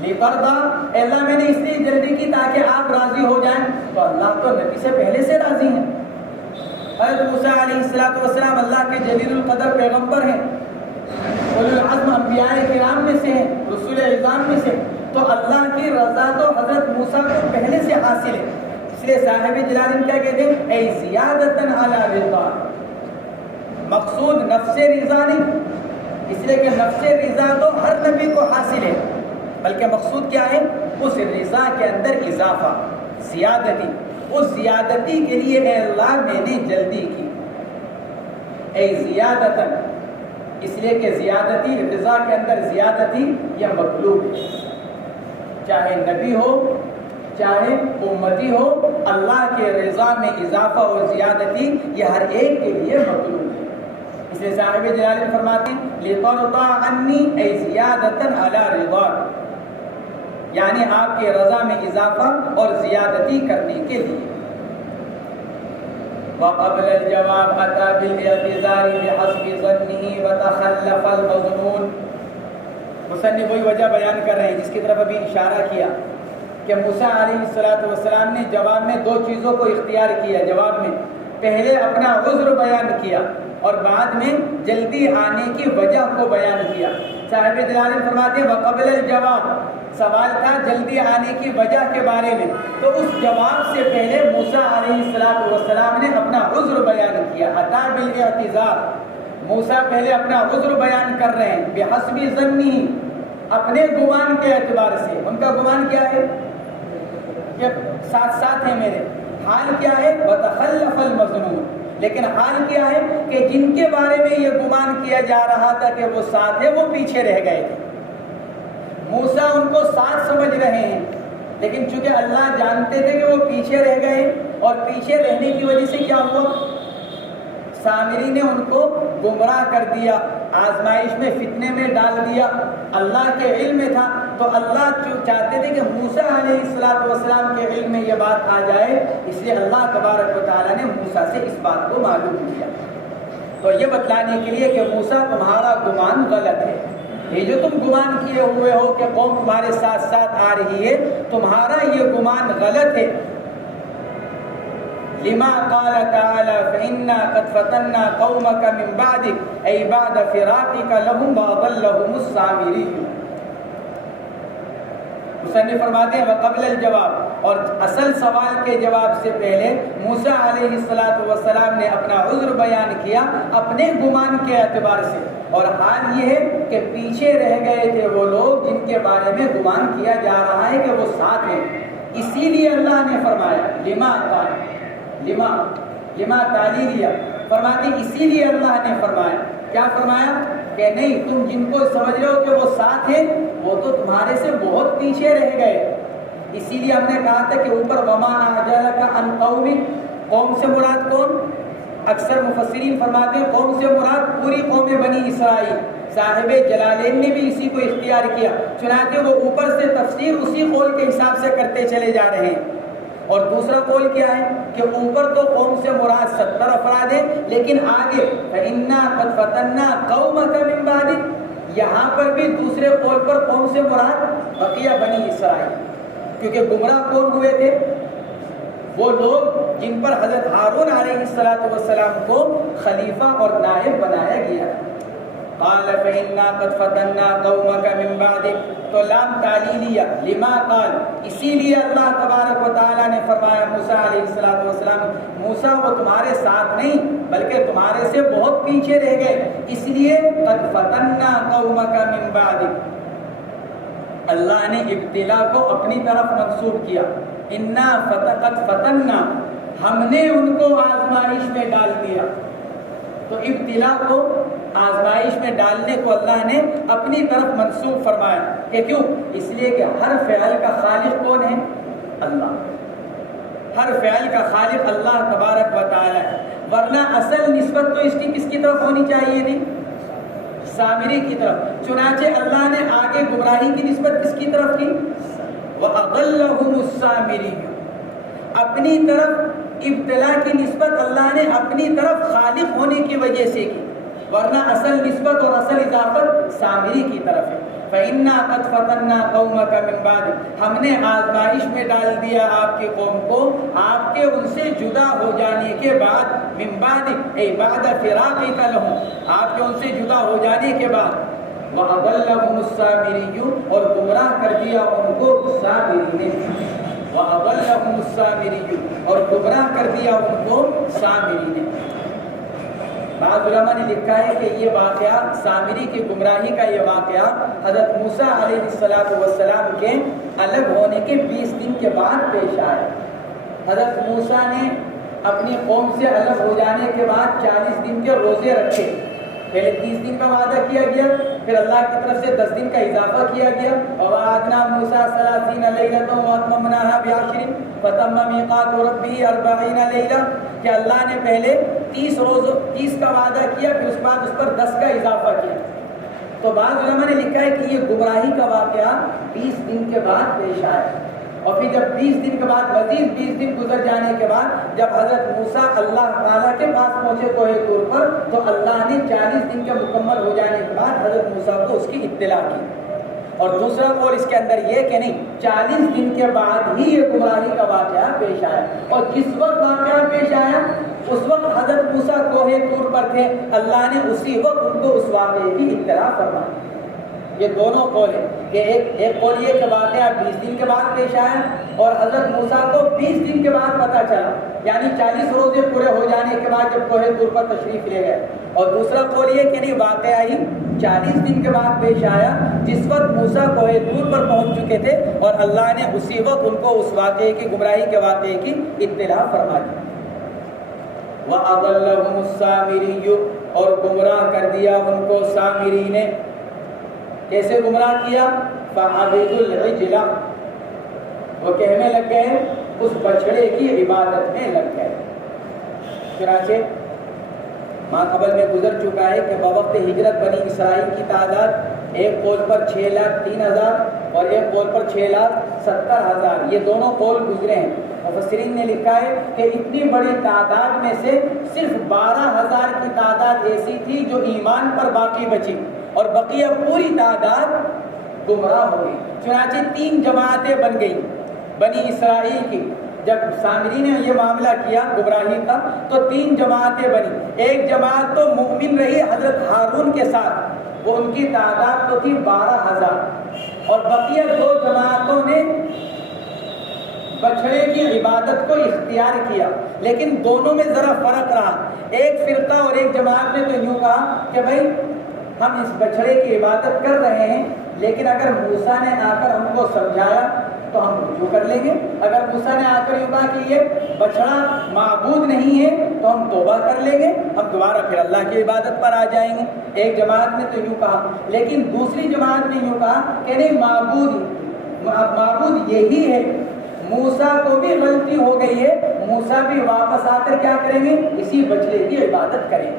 لِتَرْضَىٰ اللہ میں نے اس لیے جلدی کی تاکہ آپ راضی ہو جائیں، تو اللہ تو نبی سے پہلے سے راضی ہیں۔ حضرت موسیٰ علیہ السلام اللہ کے جلیل القدر پیغمبر ہیں، اولو العزم انبیاء انبیاء کرام میں سے ہیں، رسول اعظام میں سے، تو اللہ کی رضا تو حضرت موسیٰ کو پہلے سے حاصل ہے. اس لیے صاحب جلالین کیا کہتے ہیں؟ اے زیادتاً علی رضا. مقصود نفس رضا نہیں، اس لیے کہ نفس رضا تو ہر نبی کو حاصل ہے، بلکہ مقصود کیا ہے؟ اس رضا کے اندر اضافہ، زیادتی. اس زیادتی کے لیے اے اللہ میں نے جلدی کی. اے زیادتاً، اس لیے کہ زیادتی، رضا کے اندر زیادتی یہ مطلوب ہے. چاہے نبی ہو چاہے امتی ہو، اللہ کے رضا میں اضافہ اور زیادتی یہ ہر ایک کے لیے مطلوب ہے. اس لیے صاحب جلالین فرماتے ہیں لِتَرْضَى عَنِّي اے زیادتاً علی رضا، یعنی آپ کے رضا میں اضافہ اور زیادتی کرنے کے لیے. وقبل الجواب أتى بالاعتذار بحسب ظنه وتخلف المظنون. مصنف وہی وجہ بیان کر رہے ہیں جس کی طرف ابھی اشارہ کیا کہ موسیٰ علیہ السلام نے جواب میں دو چیزوں کو اختیار کیا. جواب میں پہلے اپنا عذر بیان کیا اور بعد میں جلدی آنے کی وجہ کو بیان کیا. صاحب جلالین فرماتے ہیں وقبل الجواب، سوال تھا جلدی آنے کی وجہ کے بارے میں، تو اس جواب سے پہلے موسیٰ علیہ السلام نے اپنا عذر بیان کیا. عطا بالاعتذار، موسیٰ پہلے اپنا عذر بیان کر رہے ہیں بحسب ظنی، اپنے گمان کے اعتبار سے. ان کا گمان کیا ہے؟ کہ ساتھ ساتھ ہیں میرے. حال کیا ہے؟ وتخلف المظنون. لیکن حال کیا ہے کہ جن کے بارے میں یہ گمان کیا جا رہا تھا کہ وہ ساتھ ہے وہ پیچھے رہ گئے تھے. موسیٰ ان کو ساتھ سمجھ رہے ہیں، لیکن چونکہ اللہ جانتے تھے کہ وہ پیچھے رہ گئے، اور پیچھے رہنے کی وجہ سے کیا ہوا؟ سامری نے ان کو گمراہ کر دیا، آزمائش میں فتنے میں ڈال دیا. اللہ کے علم میں تھا تو اللہ چاہتے تھے کہ موسیٰ علیہ السلام کے علم میں یہ بات آ جائے، اس لیے اللہ تبارک و تعالیٰ نے موسیٰ سے اس بات کو معلوم کیا. تو یہ بتلانے کے لیے کہ موسیٰ تمہارا گمان غلط ہے. یہ جو تم گمان کیے ہوئے ہو کہ قوم تمہارے ساتھ ساتھ آ رہی ہے، تمہارا یہ گمان غلط ہے. لما قال تعالی فإنا قد فتنا قومك من بعدك أي بعد فراقك لهم وأضلهم السامري. مصنف فرماتے ہیں وقبل الجواب، اور اصل سوال کے جواب سے پہلے موسیٰ علیہ السلام نے اپنا عذر بیان کیا اپنے گمان کے اعتبار سے. اور حال یہ ہے کہ پیچھے رہ گئے تھے وہ لوگ جن کے بارے میں گمان کیا جا رہا ہے کہ وہ ساتھ ہیں. اسی لیے اللہ نے فرمایا لما تعلیلیہ، فرماتے اسی لیے اللہ نے فرمایا. کیا فرمایا؟ کہ نہیں، تم جن کو سمجھ رہے ہو کہ وہ ساتھ ہیں وہ تو تمہارے سے بہت پیچھے رہ گئے. اسی لیے ہم نے کہا تھا کہ اوپر وما اعجلک عن قومک، قوم سے مراد کون؟ اکثر مفسرین فرماتے ہیں قوم سے مراد پوری قوم بنی اسرائیل. صاحب جلالین نے بھی اسی کو اختیار کیا، چنانچہ وہ اوپر سے تفسیر اسی قول کے حساب سے کرتے چلے جا رہے ہیں. اور دوسرا قول کیا ہے کہ اوپر تو قوم سے مراد 70 افراد ہیں، لیکن آگے فَإِنَّا قَدْ فَتَنَّا قَوْمَكَ مِن بَعْدِكَ، یہاں پر بھی دوسرے قول پر قوم سے مراد بقیہ بنی اسرائیل. کیونکہ گمراہ کون ہوئے تھے؟ وہ لوگ جن پر حضرت ہارون علیہ السلام کو خلیفہ اور نائب بنایا گیا. قال فإنا قد فتنا قومك من بعدك، تو لام تعلیلیہ لما قال، اسی لیے اللہ تبارک و تعالیٰ نے فرمایا موسیٰ علیہ السلام، موسیٰ وہ تمہارے ساتھ نہیں بلکہ تمہارے سے بہت پیچھے رہ گئے، اس لیے قد فتنا قومك من بعدك. اللہ نے ابتلا کو اپنی طرف منسوب کیا. انا قد فتنا، ہم نے ان کو آزمائش میں ڈال دیا. تو ابتلا کو آزمائش میں ڈالنے کو اللہ نے اپنی طرف منسوب فرمایا. کہ کیوں؟ اس لیے کہ ہر فعل کا خالق کون ہے؟ اللہ. ہر فعل کا خالق اللہ تبارک و تعالی ہے، ورنہ اصل نسبت تو اس کی کس کی طرف ہونی چاہیے؟ نہیں، سامری کی طرف. چنانچہ اللہ نے آگے گمراہی کی نسبت کس کی طرف کی؟ وَأَضَلَّهُمُ السَّامِرِيُّ. اپنی طرف ابتلا کی نسبت اللہ نے اپنی طرف خالق ہونے کی وجہ سے کی، ورنہ اصل نسبت اور اصل اضافت سامری کی طرف ہے. فَإِنَّا قَدْ فَتَنَّا قَوْمَكَ مِن بَعْدِكَ، ہم نے آزمائش میں ڈال دیا آپ کی قوم کو آپ کے ان سے جدا ہو جانے کے بعد. من بعد اے بعد فراقک لہم، آپ کے ان سے جدا ہو جانے کے بعد. وَأَضَلَّهُمُ السَّامِرِيُّ اور گمراہ کر دیا ان کو سامری نے. وَأَضَلَّهُمُ السَّامِرِيُّ اور گمراہ کر دیا ان کو سامری نے. بعض علماء نے لکھا ہے کہ یہ واقعہ سامری کی گمراہی کا یہ واقعہ حضرت موسیٰ علیہ السلام کے الگ ہونے کے 20 دن کے بعد پیش آیا. حضرت موسیٰ نے اپنی قوم سے الگ ہو جانے کے بعد 40 دن کے روزے رکھے. پہلے 30 دن کا وعدہ کیا گیا, پھر اللہ کی طرف سے 10 دن کا اضافہ کیا گیا. وَوَعَدْنَا مُوسَىٰ 30 لَيْلَةً وَأَتْمَمْنَاهَا بِعَشْرٍ فَتَمَّ مِيقَاتُ رَبِّهِ 40 لَيْلَةً کہ اللہ نے پہلے 30 کا وعدہ کیا, پھر اس بعد اس پر 10 کا اضافہ کیا. تو بعض علماء نے لکھا ہے کہ یہ گمراہی کا واقعہ 20 دن کے بعد پیش آیا. اور پھر جب 20 دن کے بعد مزید 20 دن گزر جانے کے بعد جب حضرت موسیٰ اللہ تعالیٰ کے پاس پہنچے کوہ طور پر, تو اللہ نے 40 دن کے مکمل ہو جانے کے بعد حضرت موسیٰ کو اس کی اطلاع کی. اور دوسرا قول اس کے اندر یہ کہ نہیں, 40 دن کے بعد ہی یہ گمراہی کا واقعہ پیش آیا. اور جس وقت واقعہ پیش آیا اس وقت حضرت موسیٰ کوہ طور پر تھے, اللہ نے اسی وقت ان کو اس واقعے کی اطلاع فرمائی. یہ دونوں قول ہیں کہ ایک قول یہ کہ واقعہ 20 دن کے بعد پیش آیا اور حضرت موسیٰ کو 20 دن کے بعد پتہ چلا, یعنی 40 روزے پورے ہو جانے کے بعد جب کوہ طور پر تشریف لے گئے. اور دوسرا قول یہ کہ نہیں, واقعہ ہی 40 دن کے بعد پیش آیا جس وقت موسیٰ کوہ طور پر پہنچ چکے تھے اور اللہ نے اسی وقت ان کو اس واقعے کی, گمراہی کے واقعے کی اطلاع فرما دی. وَأَضَلَّهُمُ السَّامِرِيُّ اور گمراہ کر دیا ان کو سامری نے. کیسے گمراہ کیا؟ فَعَبِدُوا الْعِجْلَ وہ کہنے لگ گئے, اس بچڑے کی عبادت میں لگ گئے. چنانچہ ماں قبل میں گزر چکا ہے کہ بوقت ہجرت بنی اسرائیل کی تعداد ایک قول پر 6,03,000 اور ایک قول پر 6,70,000, یہ دونوں قول گزرے ہیں. مفسرین نے لکھا ہے کہ اتنی بڑی تعداد میں سے صرف 12,000 کی تعداد ایسی تھی جو ایمان پر باقی بچی اور بقیہ پوری تعداد گمراہ ہو گئی. چنانچہ 3 جماعتیں بن گئی بنی اسرائیل کی. جب سامری نے یہ معاملہ کیا گمراہی کا تو 3 جماعتیں بنی. ایک جماعت تو مومن رہی حضرت ہارون کے ساتھ, وہ ان کی تعداد تو تھی 12,000, اور بقیہ 2 جماعتوں نے بچڑے کی عبادت کو اختیار کیا. لیکن دونوں میں ذرا فرق رہا. ایک فرقہ اور ایک جماعت نے تو یوں کہا کہ بھائی ہم اس بچڑے کی عبادت کر رہے ہیں, لیکن اگر موسیٰ نے آ کر ہم کو سمجھایا تو ہم رجوع کر لیں گے. اگر موسیٰ نے آ کر یوں کہا کہ یہ بچڑا معبود نہیں ہے تو ہم توبہ کر لیں گے, ہم دوبارہ پھر اللہ کی عبادت پر آ جائیں گے. ایک جماعت نے تو یوں کہا. لیکن دوسری جماعت نے یوں کہا کہ نہیں, معبود یہی ہے. موسیٰ کو بھی غلطی ہو گئی ہے, موسیٰ بھی واپس آ کر کیا کریں گے, اسی بچڑے کی عبادت کریں گے.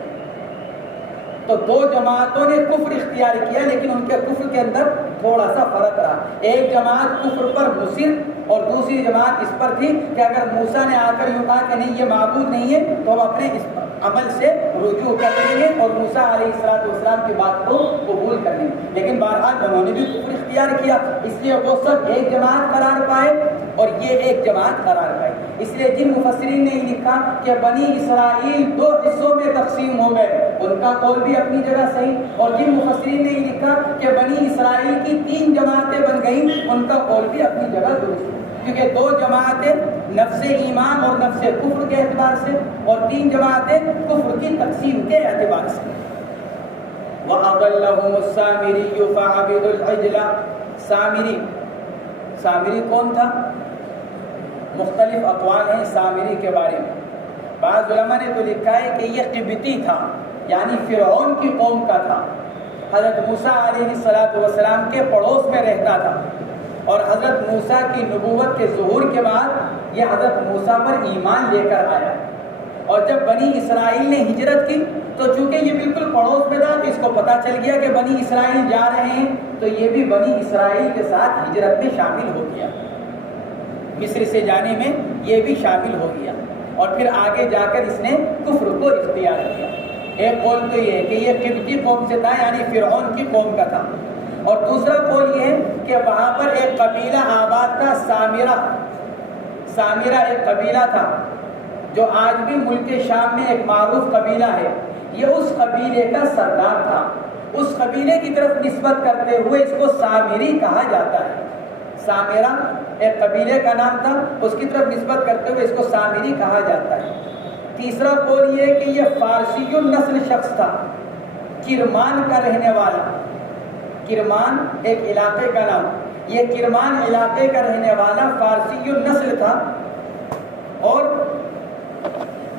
تو 2 جماعتوں نے کفر اختیار کیا, لیکن ان کے کفر کے اندر تھوڑا سا فرق رہا. ایک جماعت کفر پر مصر اور دوسری جماعت اس پر تھی کہ اگر موسیٰ نے آ کر یوں کہا کہ نہیں یہ معبود نہیں ہے تو ہم اپنے اس عمل سے رجوع کر لیں گے اور موسیٰ علیہ السلام کی بات کو قبول کر لیں گے. لیکن بہرحال انہوں نے بھی کفر اختیار کیا, اس لیے وہ سب ایک جماعت قرار پائے اور یہ ایک جماعت قرار پائے. اس لیے جن مفسرین نے یہ لکھا کہ بنی اسرائیل 2 حصوں میں تقسیم ہو گئے, ان کا قول بھی اپنی جگہ صحیح. اور جن مفسرین نے یہ لکھا کہ بنی اسرائیل کی 3 جماعتیں بن گئیں, ان کا قول بھی اپنی جگہ درست ہے. کیونکہ 2 جماعتیں نفس ایمان اور نفس کفر کے اعتبار سے اور 3 جماعتیں کفر کی تقسیم کے اعتبار سے. وَأَضَلَّهُمُ السَّامِرِيُّ فَعَبِدُوا الْعِجْلَ. سامری کون تھا؟ مختلف اقوال ہیں سامری کے بارے میں. بعض علماء نے تو لکھا ہے کہ یہ قبطی تھا, یعنی فرعون کی قوم کا تھا. حضرت موسیٰ علیہ السلام کے پڑوس میں رہتا تھا اور حضرت موسیٰ کی نبوت کے ظہور کے بعد یہ حضرت موسیٰ پر ایمان لے کر آیا. اور جب بنی اسرائیل نے ہجرت کی تو چونکہ یہ بالکل پڑوس میں تھا تو اس کو پتہ چل گیا کہ بنی اسرائیل جا رہے ہیں, تو یہ بھی بنی اسرائیل کے ساتھ ہجرت میں شامل ہو گیا. مصر سے جانے میں یہ بھی شامل ہو گیا اور پھر آگے جا کر اس نے کفر کو اختیار کیا. ایک قول تو یہ ہے کہ یہ قبطی قوم سے تھا, یعنی فرعون کی قوم کا تھا. اور دوسرا قول یہ ہے کہ وہاں پر ایک قبیلہ آباد تھا, سامرہ ایک قبیلہ تھا جو آج بھی ملک شام میں ایک معروف قبیلہ ہے. یہ اس قبیلے کا سردار تھا اس قبیلے کی طرف نسبت کرتے ہوئے اس کو سامری کہا جاتا ہے۔ سامرہ ایک قبیلے کا نام تھا، اس کی طرف نسبت کرتے ہوئے اس کو سامری کہا جاتا ہے۔ تیسرا قول یہ کہ یہ فارسی النسل شخص تھا، کرمان کا رہنے والا۔ کرمان ایک علاقے کا نام، یہ کرمان علاقے کا رہنے والا فارسی النسل تھا۔ اور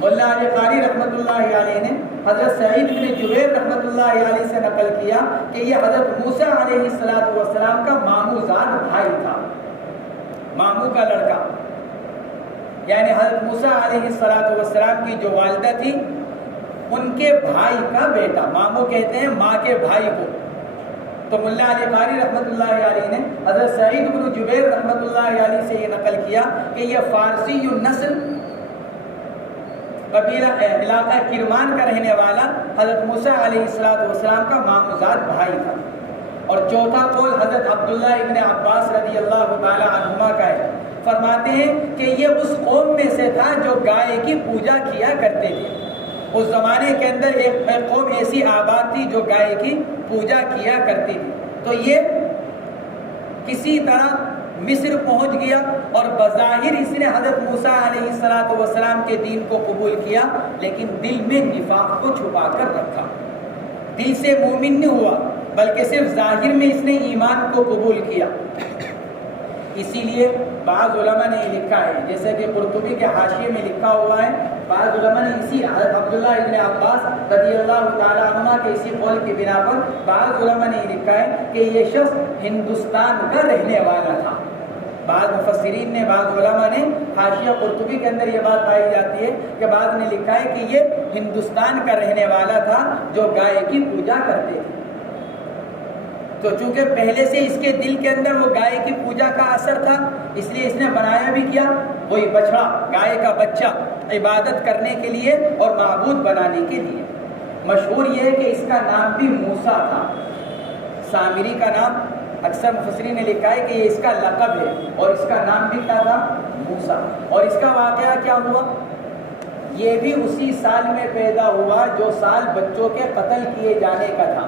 مولا علی قاری رحمۃ اللہ علیہ نے حضرت سعید بن جبیر رحمۃ اللہ علیہ سے نقل کیا کہ یہ حضرت موسیٰ علیہ السلام کا ماموں زاد بھائی تھا، ماموں کا لڑکا، یعنی حضرت موسیٰ علیہ السلام کی جو والدہ تھی ان کے بھائی کا بیٹا، ماموں کہتے ہیں ماں کے بھائی کو۔ تو مولا علی قاری رحمۃ اللہ علیہ نے حضرت سعید بن جبیر رحمۃ اللہ علیہ سے یہ نقل کیا کہ یہ فارسی النسل قبیلہ علاقہ کرمان کا رہنے والا حضرت موسیٰ علیہ السلام کا ماموں زاد بھائی تھا۔ اور چوتھا قول حضرت عبداللہ ابن عباس رضی اللہ تعالی عنہما کا ہے، فرماتے ہیں کہ یہ اس قوم میں سے تھا جو گائے کی پوجا کیا کرتے تھے۔ اس زمانے کے اندر ایک قوم ایسی آباد تھی جو گائے کی پوجا کیا کرتی تھی۔ تو یہ کسی طرح مصر پہنچ گیا اور بظاہر اس نے حضرت موسیٰ علیہ السلام کے دین کو قبول کیا، لیکن دل میں نفاق کو چھپا کر رکھا، دل سے مومن نہیں ہوا بلکہ صرف ظاہر میں اس نے ایمان کو قبول کیا۔ اسی لیے بعض علماء نے یہ لکھا ہے، جیسے کہ قرطبی کے حاشیے میں لکھا ہوا ہے، بعض علماء نے اسی حضرت عبداللہ ابن عباس رضی اللہ تعالیٰ عنہ کے اسی قول کی بنا پر بعض علماء نے یہ لکھا ہے کہ یہ شخص ہندوستان کا رہنے والا تھا۔ بعض مفسرین نے، بعض علماء نے حاشیہ قرطبی کے اندر یہ بات پائی جاتی ہے کہ بعض نے لکھا ہے کہ یہ ہندوستان کا رہنے والا تھا جو گائے کی پوجا کرتے تھے۔ تو چونکہ پہلے سے اس کے دل کے اندر وہ گائے کی پوجا کا اثر تھا، اس لیے اس نے بنایا بھی کیا وہی بچڑا، گائے کا بچہ، عبادت کرنے کے لیے اور معبود بنانے کے لیے۔ مشہور یہ ہے کہ اس کا نام بھی موسیٰ تھا، سامری کا نام اکثر مفسرین نے لکھا ہے کہ یہ اس کا لقب ہے، اور اس کا نام بھی کیا تھا؟ موسیٰ۔ اور اس کا واقعہ کیا ہوا؟ یہ بھی اسی سال میں پیدا ہوا جو سال بچوں کے قتل کیے جانے کا تھا،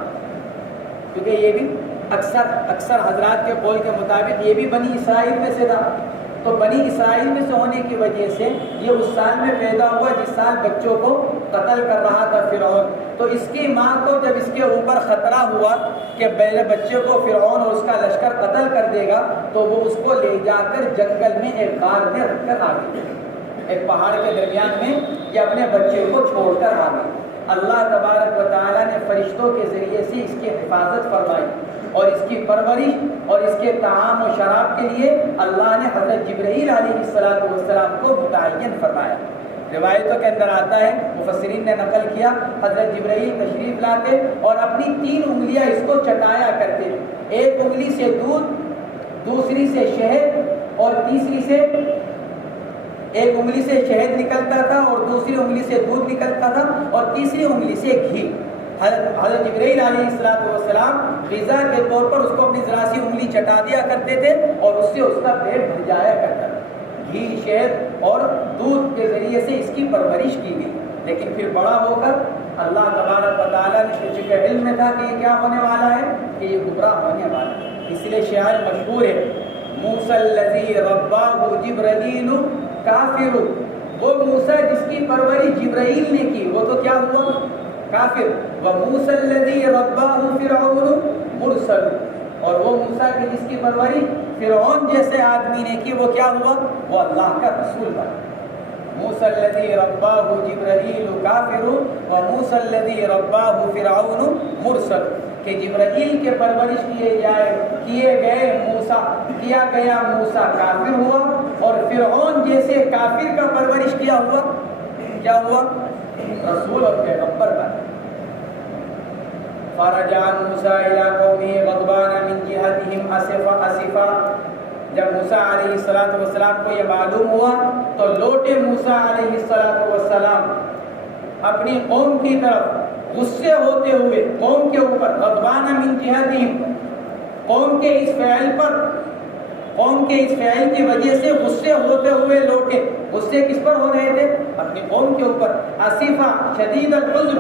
کیونکہ یہ بھی اکثر حضرات کے قول کے مطابق یہ بھی بنی اسرائیل میں سے تھا۔ تو بنی اسرائیل میں سے ہونے کی وجہ سے یہ اس سال میں پیدا ہوا جس سال بچوں کو قتل کر رہا تھا فرعون۔ تو اس کی ماں کو جب اس کے اوپر خطرہ ہوا کہ پہلے بچے کو فرعون اور اس کا لشکر قتل کر دے گا، تو وہ اس کو لے جا کر جنگل میں ایک غار میں رکھ کر آ گئی، ایک پہاڑ کے درمیان میں یہ اپنے بچے کو چھوڑ کر آ گئی۔ اللہ تبارک و تعالیٰ نے فرشتوں کے ذریعے سے اس کی حفاظت فرمائی، اور اس کی پرورش اور اس کے طعام و شراب کے لیے اللہ نے حضرت جبرائیل علیہ السلام کو متعین فرمایا۔ روایتوں کے اندر آتا ہے، مفسرین نے نقل کیا، حضرت جبرائیل تشریف لاتے اور اپنی 3 انگلیاں اس کو چٹایا کرتے تھے، ایک انگلی سے دودھ، دوسری سے شہد، اور تیسری سے ایک انگلی سے شہد نکلتا تھا اور دوسری انگلی سے دودھ نکلتا تھا اور تیسری انگلی سے گھی۔ حضرت جبرائیل علیہ السلام غذا کے طور پر اس کو اپنی ذرا سی انگلی چٹا دیا کرتے تھے اور اس سے اس کا پیٹ بھر جایا کرتا تھا۔ گھی، شہد اور دودھ کے ذریعے سے اس کی پرورش کی گئی، لیکن پھر بڑا ہو کر اللہ تبارک و تعالیٰ نے چونکہ علم میں تھا کہ یہ کیا ہونے والا ہے، کہ یہ گمراہ ہونے والا ہے، اس لیے شعر مشہور ہے، موسیٰ الذی رباہ جبرائیل کافر، وہ موسیٰ جس کی پرورش جبرائیل نے کی وہ تو کیا ہوا؟ کافر۔ وَمُوسَى الَّذِي رَبَّاهُ فِرْعَوْنُ مُرْسَلٌ، اور وہ موسیٰ کی جس کی پرورش فرعون جیسے آدمی نے کی وہ کیا ہوا؟ وہ اللہ کا رسول بنا۔ موسیٰ الَّذِي رَبَّاهُ جِبْرَائِیلُ کافر وَمُوسَى الَّذِي رَبَّاهُ فِرْعَوْنُ مُرْسَلٌ، کہ جبرائیل کے پرورش کیا گیا موسیٰ کافر ہوا، اور فرعون جیسے کافر کا پرورش کیا ہوا، کیا ہوا؟ رسول اور پیغمبر بنا۔ فرجع موسیٰ الی قومہ غضبان من جہتہم اسفا، جب موسیٰ علیہ السلام کو یہ معلوم ہوا تو لوٹے موسیٰ علیہ السلام اپنی قوم کی طرف غصے ہوتے ہوئے، قوم کے اوپر، غضبان من جہتہم، قوم کے اس فعل پر، قوم کے اس فعل کی وجہ سے غصے ہوتے ہوئے لوٹے۔ غصے کس پر ہو رہے تھے؟ اپنی قوم کے اوپر۔ اسفا شدید الحزن،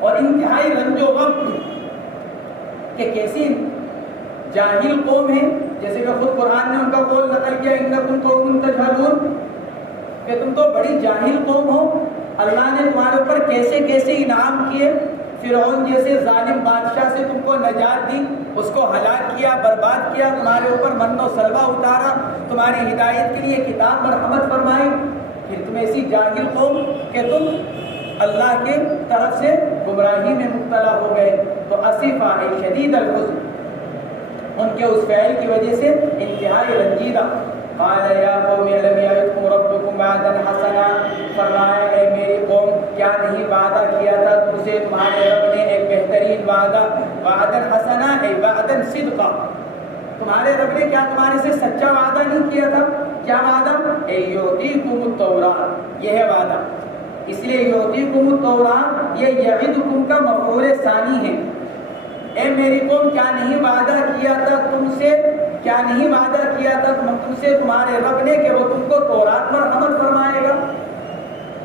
اور انتہائی رنج و غم کہ کیسی جاہل قوم ہے، جیسے کہ خود قرآن نے ان کا قول نقل کیا انکم قوم تجہلون، کہ تم تو بڑی جاہل قوم ہو، اللہ نے تمہارے اوپر کیسے کیسے انعام کیے، فرعون جیسے ظالم بادشاہ سے تم کو نجات دی، اس کو ہلاک کیا، برباد کیا، تمہارے اوپر من و سلوہ اتارا، تمہاری ہدایت کے لیے کتاب مرحمت فرمائی، پھر تم ایسی جاہل قوم کہ تم اللہ کے طرف سے گمراہی میں مبتلا ہو گئے۔ تو اسفا ہے شدید الحزن، ان کے اس فعل کی وجہ سے انتہائی رنجیدہ۔ قال یا قوم الم یعدکم ربکم وعدا حسنا، فرمایا اے میری قوم کیا نہیں وعدہ کیا تھا تم سے تمہارے رب نے ایک بہترین وعدہ، وعدا حسنا اے وعدا صدقا، تمہارے رب نے کیا تمہارے سے سچا وعدہ نہیں کیا تھا؟ کیا وعدہ؟ اے یعطیکم التوراۃ، یہ ہے وعدہ، اس لیے یعطیکم التوراۃ یہ یعدکم کا مفعول ثانی ہے۔ اے میری قوم کیا نہیں وعدہ کیا تھا تم سے، کیا نہیں وعدہ کیا تھا تم سے تمہارے رب نے کہ وہ تم کو تورات مرحمت فرمائے گا؟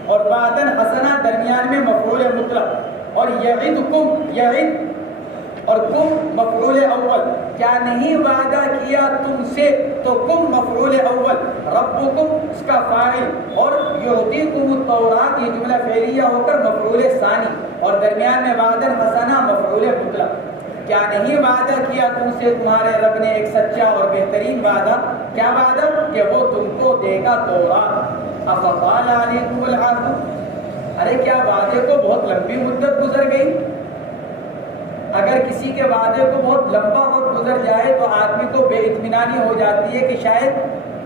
اور وعدن حسنا درمیان میں مفعول مطلق، اور یعدکم، یعد اور کم مفعول اول، کیا نہیں وعدہ کیا تم سے، تو کم مفعول اول، ربکم اس کا فاعل، اور یعطیکم التوراۃ یہ جملہ فعلیہ ہو کر مفعول ثانی، اور درمیان میں وعدن حسنا مفعول مطلق۔ کیا نہیں وعدہ کیا تم سے تمہارے رب نے ایک سچا اور بہترین وعدہ؟ کیا وعدہ؟ کہ وہ تم کو دے گا تورات۔ افطال علیکم العہد، ارے کیا وعدے کو بہت لمبی مدت گزر گئی؟ اگر کسی کے وعدے کو بہت لمبا وقت گزر جائے تو آدمی کو بے اطمینانی ہو جاتی ہے کہ شاید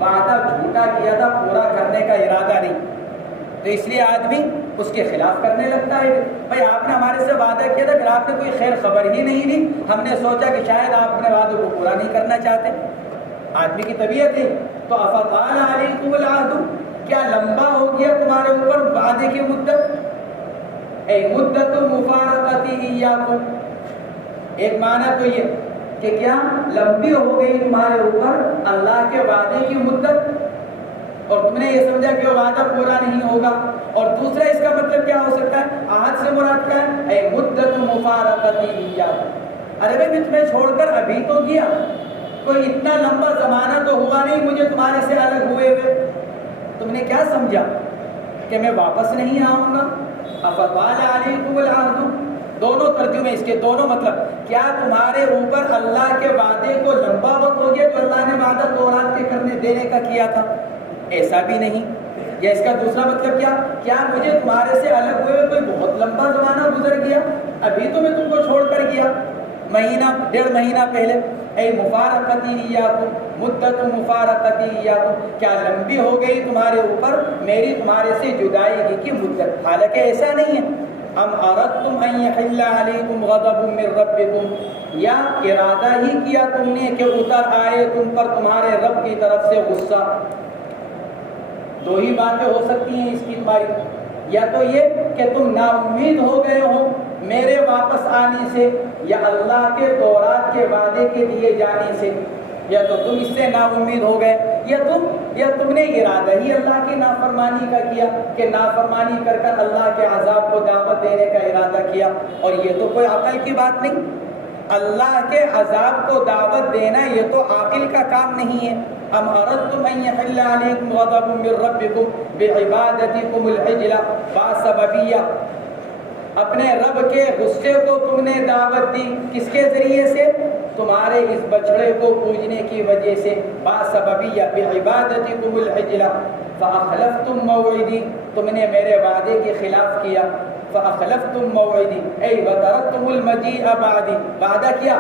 وعدہ جھوٹا کیا تھا، پورا کرنے کا ارادہ نہیں، تو اس لیے آدمی اس کے خلاف کرنے لگتا ہے۔ بھائی آپ نے ہمارے سے وعدہ کیا تھا، پھر آپ نے کوئی خیر خبر ہی نہیں دی، ہم نے سوچا کہ شاید آپ اپنے وعدوں کو پورا نہیں کرنا چاہتے، آدمی کی طبیعت ہے۔ تو افطال علیکم العہد، کیا لمبا ہو گیا تمہارے اوپر وعدے کی مدت؟ اے مدت مفارقتی ایاکم، ایک معنی تو یہ کہ کیا لمبی ہو گئی تمہارے اوپر اللہ کے وعدے کی مدت، اور تم نے یہ سمجھا کہ وہ وعدہ پورا نہیں ہوگا۔ اور دوسرا اس کا مطلب کیا ہو سکتا ہے؟ عہد سے مراد کیا ہے؟ اے مدت مفارقتی ایاکم، ارے بھائی میں تمہیں چھوڑ کر ابھی تو گیا، کوئی اتنا لمبا زمانہ تو ہوا نہیں مجھے تمہارے سے الگ ہوئے ہوئے، تم نے کیا سمجھا کہ میں واپس نہیں آؤں گا؟ افطال علیکم العہد، دونوں ترجمے اس کے، دونوں مطلب، کیا تمہارے اوپر اللہ کے وعدے کو لمبا وقت ہو گیا جو اللہ نے وعدہ تورات کے کرنے دینے کا کیا تھا؟ ایسا بھی نہیں۔ یا اس کا دوسرا مطلب کیا مجھے تمہارے سے الگ ہوئے کوئی بہت لمبا زمانہ گزر گیا، ابھی تو میں تم کو چھوڑ کر گیا مہینہ ڈیڑھ مہینہ پہلے۔ اے مفارقتی ایاکم، مدت مفارقتی ایاکم، کیا لمبی ہو گئی تمہارے اوپر میری تمہارے سے جدائی کی مدت؟ حالانکہ ایسا نہیں ہے۔ ام اردتم ان یحل علیکم غضب من ربکم، یا ارادہ ہی کیا تم نے کہ اتر آئے تم پر تمہارے رب کی طرف سے غصہ؟ دو ہی باتیں ہو سکتی ہیں اس کی تمہاری، یا تو یہ کہ تم نا امید ہو گئے ہو میرے واپس آنے سے، یا اللہ کے تورات کے وعدے کے دیے جانے سے، یا تو تم اس سے نا امید ہو گئے، یا تم نے ارادہ ہی اللہ کی نافرمانی کا کیا کہ نافرمانی کر کر اللہ کے عذاب کو دعوت دینے کا ارادہ کیا، اور یہ تو کوئی عقل کی بات نہیں۔ اللہ کے عذاب کو دعوت دینا یہ تو عاقل کا کام نہیں ہے۔ ام اردتم ان یحل علیکم غضب من ربکم بعبادتکم العجل باسببیہ، اپنے رب کے غصے کو تم نے دعوت دی، کس کے ذریعے سے؟ تمہارے اس بچڑے کو پوجنے کی وجہ سے، باسببیہ بعبادتکم العجل فاخلفتم موعدی، تم نے میرے وعدے کے خلاف کیا، فاخلفتم موعدی اے وترکتم المجیء بعدی، وعدہ کیا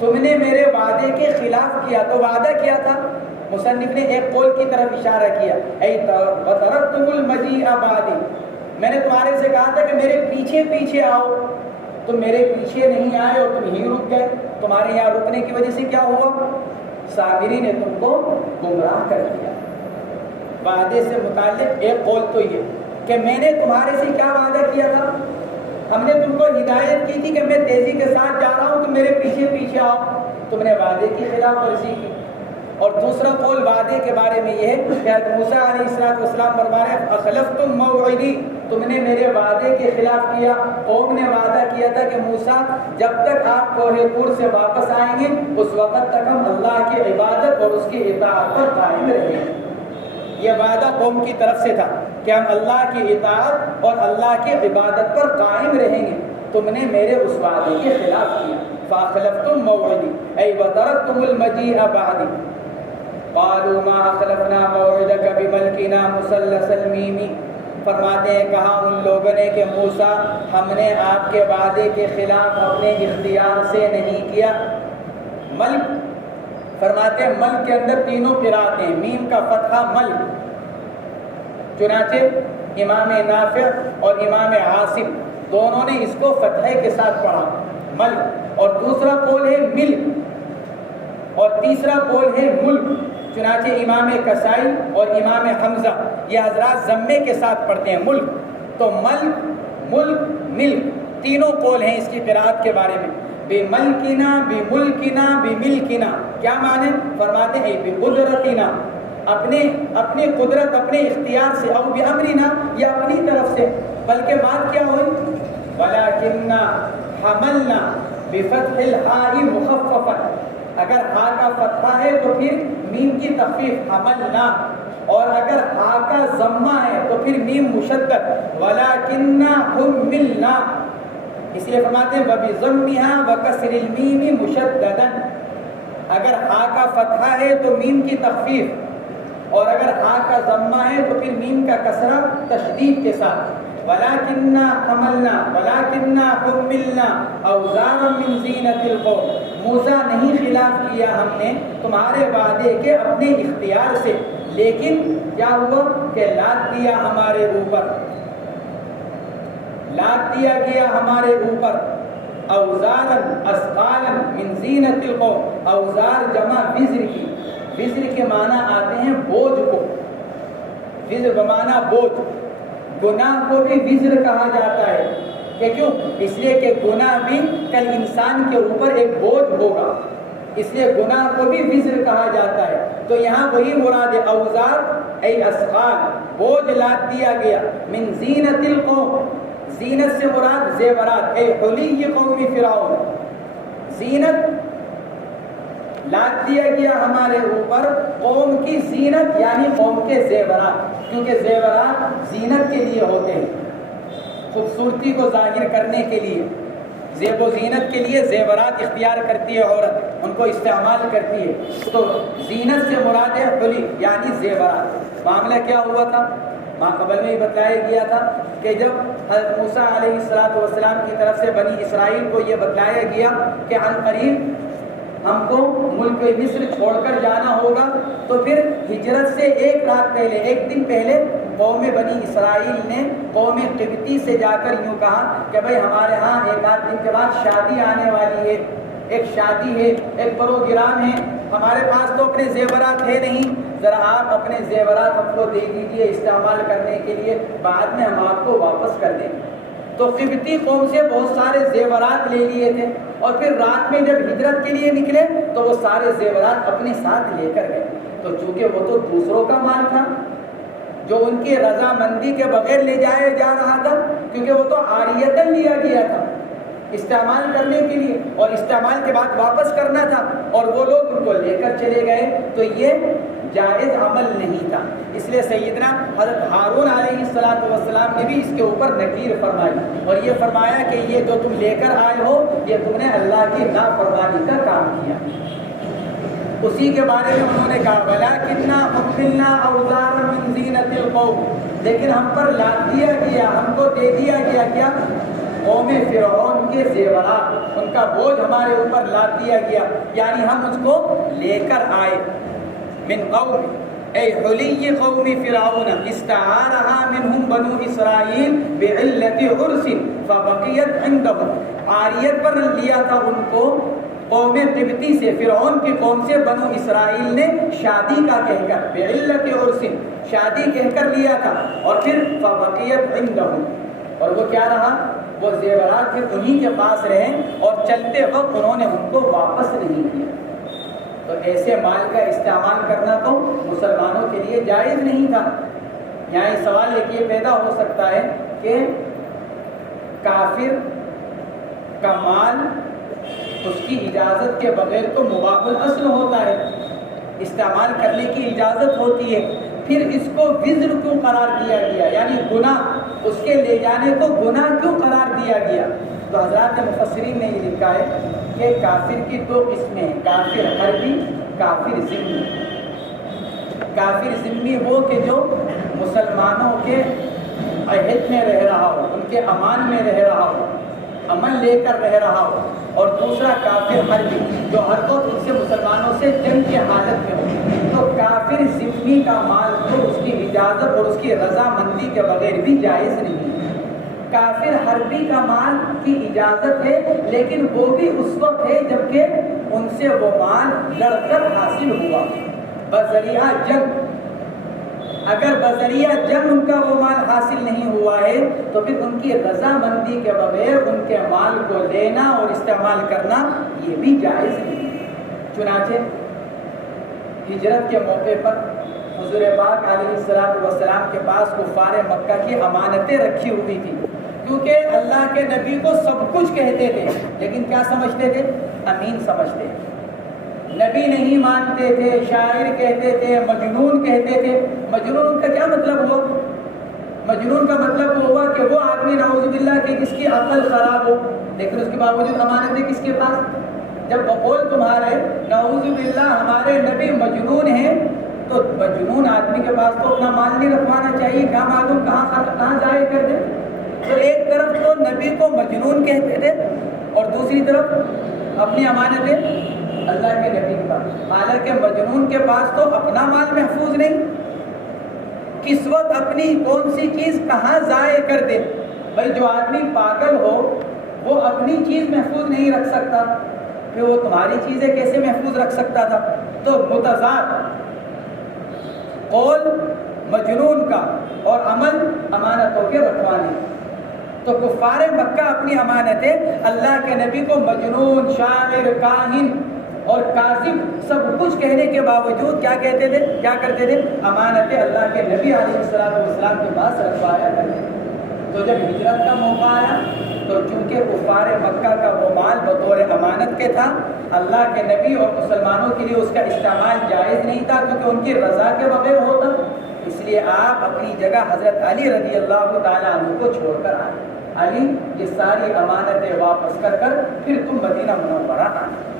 تم نے میرے وعدے کے خلاف کیا، تو وعدہ کیا تھا؟ مصنف نے ایک قول کی طرف اشارہ کیا، اے وترکتم المجیء بعدی، میں نے تمہارے سے کہا تھا کہ میرے پیچھے پیچھے آؤ، تم میرے پیچھے نہیں آئے اور تم ہی رک گئے۔ تمہارے یہاں رکنے کی وجہ سے کیا ہوا؟ سامری نے تم کو گمراہ کر دیا۔ وعدے سے متعلق ایک قول تو یہ کہ میں نے تمہارے سے کیا وعدہ کیا تھا، ہم نے تم کو ہدایت کی تھی کہ میں تیزی کے ساتھ جا رہا ہوں، تم میرے پیچھے پیچھے آؤ، تم نے وعدے کی خلاف ورزی کی۔ اور دوسرا قول وعدے کے بارے میں یہ ہے کہ حضرت موسیٰ علیہ السلام فرما رہے ہیں اخلفتم موعدی، تم نے میرے وعدے کے خلاف کیا. قوم نے وعدہ کیا تھا کہ موسیٰ جب تک آپ کوہ طور سے واپس آئیں گے اس وقت تک ہم اللہ کی عبادت اور اس کی اطاعت پر قائم رہیں گے. یہ وعدہ قوم کی طرف سے تھا کہ ہم اللہ کی اطاعت اور اللہ کی عبادت پر قائم رہیں گے. تم نے میرے اس وعدے کے خلاف کیا. فاخلفتم موعدی ای وترکتم المجیء بعدی قالوا ما اخلفنا موعدک بملکنا مثلث المیم. فرماتے ہیں کہا ان لوگوں نے کہ موسیٰ ہم نے آپ کے وعدے کے خلاف اپنے اختیار سے نہیں کیا. ملک فرماتے ہیں ملک کے اندر تینوں قرات ہیں. میم کا فتحہ ملک. چنانچہ امام نافع اور امام عاصم دونوں نے اس کو فتحے کے ساتھ پڑھا ملک. اور دوسرا قول ہے ملک اور تیسرا قول ہے ملک. چنانچہ امام کسائی اور امام حمزہ یہ حضرات ضمے کے ساتھ پڑھتے ہیں ملک. تو ملک ملک ملک تینوں قول ہیں اس کی قرات کے بارے میں. بملکنا بملکنا بملکنا کیا معنی؟ فرماتے ہیں بقدرتنا اپنے قدرت اپنے اختیار سے او بامرنا یا اپنی طرف سے. بلکہ بات کیا ہوئی ولکننا حملنا بفتح الحاء مخففا. اگر ہا کا فتحہ ہے تو پھر میم کی تخفیف حملنا اور اگر ہا کا ضمہ ہے تو پھر میم مشدد ولکننا حملنا. اس لیے فرماتے ہیں وبضمها وکسر المیم مشددا. اگر ہا کا فتحہ ہے تو میم کی تخفیف اور اگر ہا کا ضمہ ہے تو پھر میم کا کسرہ تشدید کے ساتھ. ولکننا حملنا ولکننا حملنا اوزارا من زینت القوم. موسیٰ نہیں خلاف کیا ہم نے تمہارے وعدے کے اپنے اختیار سے لیکن کیا ہوا کہ لاد دیا ہمارے اوپر اوزارا اثقالا من زینت القوم. اوزار جمع وزر کی. وزر کے معنی آتے ہیں بوجھ کو. وزر بمعنی بوجھ. گناہ کو بھی وزر کہا جاتا ہے کہ کیوں؟ اس لیے کہ گناہ بھی کل انسان کے اوپر ایک بوجھ ہوگا اس لیے گناہ کو بھی وزر کہا جاتا ہے. تو یہاں وہی مراد اوزار ای اثقال بوجھ لاد دیا گیا. من زینت القوم زینت سے مراد زیورات اے حلی قوم فرعون. زینت لاد دیا گیا ہمارے اوپر قوم کی زینت یعنی قوم کے زیورات. کیونکہ زیورات زینت کے لیے ہوتے ہیں خوبصورتی کو ظاہر کرنے کے لیے. زیب و زینت کے لیے زیورات اختیار کرتی ہے عورت ان کو استعمال کرتی ہے. تو زینت سے مراد ہے حلی یعنی زیورات. معاملہ کیا ہوا تھا قبل میں ہی بتلایا گیا تھا کہ جب حضرت موسیٰ علیہ السلام کی طرف سے بنی اسرائیل کو یہ بتلایا گیا کہ عن قریب ہم کو ملک مصر چھوڑ کر جانا ہوگا تو پھر ہجرت سے ایک دن پہلے قوم بنی اسرائیل نے قوم قبطی سے جا کر یوں کہا کہ بھائی ہمارے ہاں ایک آدھ دن کے بعد شادی آنے والی ہے. ایک شادی ہے ایک پروگرام ہے ہمارے پاس تو اپنے زیورات ہے نہیں ذرا آپ اپنے زیورات ہم کو دے دیجیے استعمال کرنے کے لیے بعد میں ہم آپ کو واپس کر دیں گے. تو قبطی قوم سے بہت سارے زیورات لے لیے تھے اور پھر رات میں جب ہجرت کے لیے نکلے تو وہ سارے زیورات اپنے ساتھ لے کر گئے. تو چونکہ وہ تو دوسروں کا مال تھا جو ان کی رضامندی کے بغیر لے جایا جا رہا تھا کیونکہ وہ تو عاریتاً لیا گیا تھا استعمال کرنے کے لیے اور استعمال کے بعد واپس کرنا تھا اور وہ لوگ ان کو لے کر چلے گئے. تو یہ جائز عمل نہیں تھا. اس لیے سیدنا حضرت ہارون علیہ السلام نے بھی اس کے اوپر نکیر فرمائی اور یہ فرمایا کہ یہ جو تم لے کر آئے ہو یہ تم نے اللہ کی نافرمانی کا کام کیا. اسی کے بارے میں انہوں نے کہا وَلَكِنَّا حُمِّلْنَا أَوْزَارًا مِّن زِینَةِ الْقَوْمِ. لیکن ہم پر لاد دیا گیا ہم کو دے دیا گیا کیا قوم فرعون کے زیورات ان کا بوجھ ہمارے اوپر لاد دیا گیا یعنی ہم اس کو لے کر آئے. من قوم اے حلی قوم فرعون استعارها منهم بنو اسرائیل بعلت عرس فبقیت عندهم. عاریت پر لیا تھا ان کو قوم قبطی سے فرعون کی قوم سے بنو اسرائیل نے شادی کا کہہ کر بعلت عرس شادی کہہ کر لیا تھا اور پھر فبقیت عندهم اور وہ کیا رہا وہ زیورات پھر انہی کے پاس رہے اور چلتے وقت انہوں نے ان کو واپس نہیں کیا. تو ایسے مال کا استعمال کرنا تو مسلمانوں کے لیے جائز نہیں تھا. یہاں یہ سوال ایک یہ پیدا ہو سکتا ہے کہ کافر کا مال اس کی اجازت کے بغیر تو مباح الاصل ہوتا ہے، استعمال کرنے کی اجازت ہوتی ہے، پھر اس کو وزر کیوں قرار دیا گیا، یعنی گناہ، اس کے لے جانے کو گناہ کیوں قرار دیا گیا؟ تو حضرات مفسرین نے یہ لکھا ہے کہ کافر کی دو قسمیں ہیں، کافر حربی، کافر ذمی۔ کافر ذمی وہ کہ جو مسلمانوں کے عہد میں رہ رہا ہو، ان کے امان میں رہ رہا ہو، امن لے کر رہ رہا ہو، اور دوسرا کافر حربی جو ہر وقت ان سے مسلمانوں سے جنگ کی حالت میں ہو۔ تو کافر ذمی کا مال تو اس کی اجازت اور اس کی رضامندی کے بغیر بھی جائز نہیں ہے۔ کافر حربی کا مال کی اجازت ہے، لیکن وہ بھی اس وقت ہے جبکہ ان سے وہ مال لڑ کر حاصل ہوا بذریعہ جنگ۔ اگر بذریعہ جنگ ان کا وہ مال حاصل نہیں ہوا ہے تو پھر ان کی رضامندی کے بغیر ان کے مال کو لینا اور استعمال کرنا یہ بھی جائز نہیں ہے۔ چنانچہ ہجرت کے موقع پر حضور پاک علیہ السلام کے پاس کفار مکہ کی امانتیں رکھی ہوئی تھی، کیونکہ اللہ کے نبی کو سب کچھ کہتے تھے، لیکن کیا سمجھتے تھے؟ امین سمجھتے تھے، نبی نہیں مانتے تھے، شاعر کہتے تھے، مجنون کہتے تھے۔ مجنون کا کیا مطلب ہوا؟ مجنون کا مطلب وہ ہوا کہ وہ آدمی نعوذ باللہ کہ جس کی عقل خراب ہو، لیکن اس کے باوجود امانتیں کس کے پاس؟ جب بقول تمہارے نعوذ باللہ ہمارے نبی مجنون ہیں تو مجنون آدمی کے پاس تو اپنا مال نہیں رکھوانا چاہیے، کیا معلوم کہاں ضائع کر دے۔ تو ایک طرف تو نبی کو مجنون کہتے تھے اور دوسری طرف اپنی امانتیں اللہ کے نبی کے پاس، حالانکہ مجنون کے پاس تو اپنا مال محفوظ نہیں، کس وقت اپنی کون سی چیز کہاں ضائع کر دے۔ بھائی جو آدمی پاگل ہو وہ اپنی چیز محفوظ نہیں رکھ سکتا، پھر وہ تمہاری چیزیں کیسے محفوظ رکھ سکتا تھا؟ تو متضاد قول مجنون کا اور عمل امانتوں کے رکھوانے۔ تو کفار مکہ اپنی امانتیں اللہ کے نبی کو مجنون، شاعر، کاہن اور کاذب سب کچھ کہنے کے باوجود کیا کہتے تھے، کیا کرتے تھے؟ امانتیں اللہ کے نبی علیہ السلام کے پاس رکھوایا کرتے تھے۔ تو جب ہجرت کا موقع آیا تو چونکہ کفار مکہ کا وہ مال بطور امانت کے تھا، اللہ کے نبی اور مسلمانوں کے لیے اس کا استعمال جائز نہیں تھا کیونکہ ان کی رضا کے بغیر ہوتا، اس لیے آپ اپنی جگہ حضرت علی رضی اللہ تعالیٰ عنہ کو چھوڑ کر آئے۔ علی یہ ساری امانتیں واپس کر پھر تم مدینہ منورہ آئے۔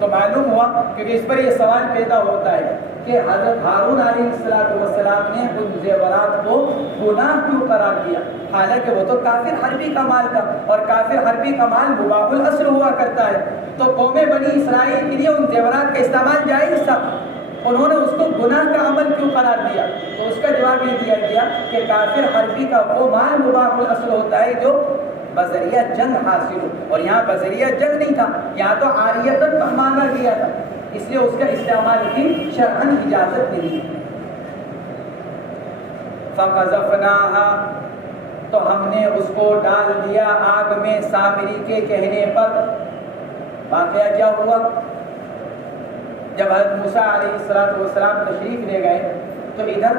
تو معلوم ہوا، کیونکہ اس پر یہ سوال پیدا ہوتا ہے کہ حضرت ہارون علیہ السلام نے ان زیورات کو گناہ کیوں قرار دیا، حالانکہ وہ تو کافر حربی کا مال تھا اور کافر حربی کا مال مباح الاصل ہوا کرتا ہے۔ تو قوم بنی اسرائیل کے لیے ان زیورات کا استعمال جائز تھا، انہوں نے اس کو گناہ کا عمل کیوں قرار دیا؟ تو اس کا جواب یہ دیا گیا کہ کافر حربی کا وہ مال مباح الاصل ہوتا ہے جو بذریعہ جنگ حاصل ہو، اور یہاں بذریعہ جنگ نہیں تھا، یہاں تو عاریتاً مانگا گیا تھا، اس لیے اس کا استعمال کی شرعاً اجازت نہیں۔ فَقَذَفْنَاهَا تو ہم نے اس کو ڈال دیا آگ میں سامری کے کہنے پر۔ واقعہ کیا ہوا؟ جب حضرت موسیٰ علیہ السلام تشریف لے گئے تو ادھر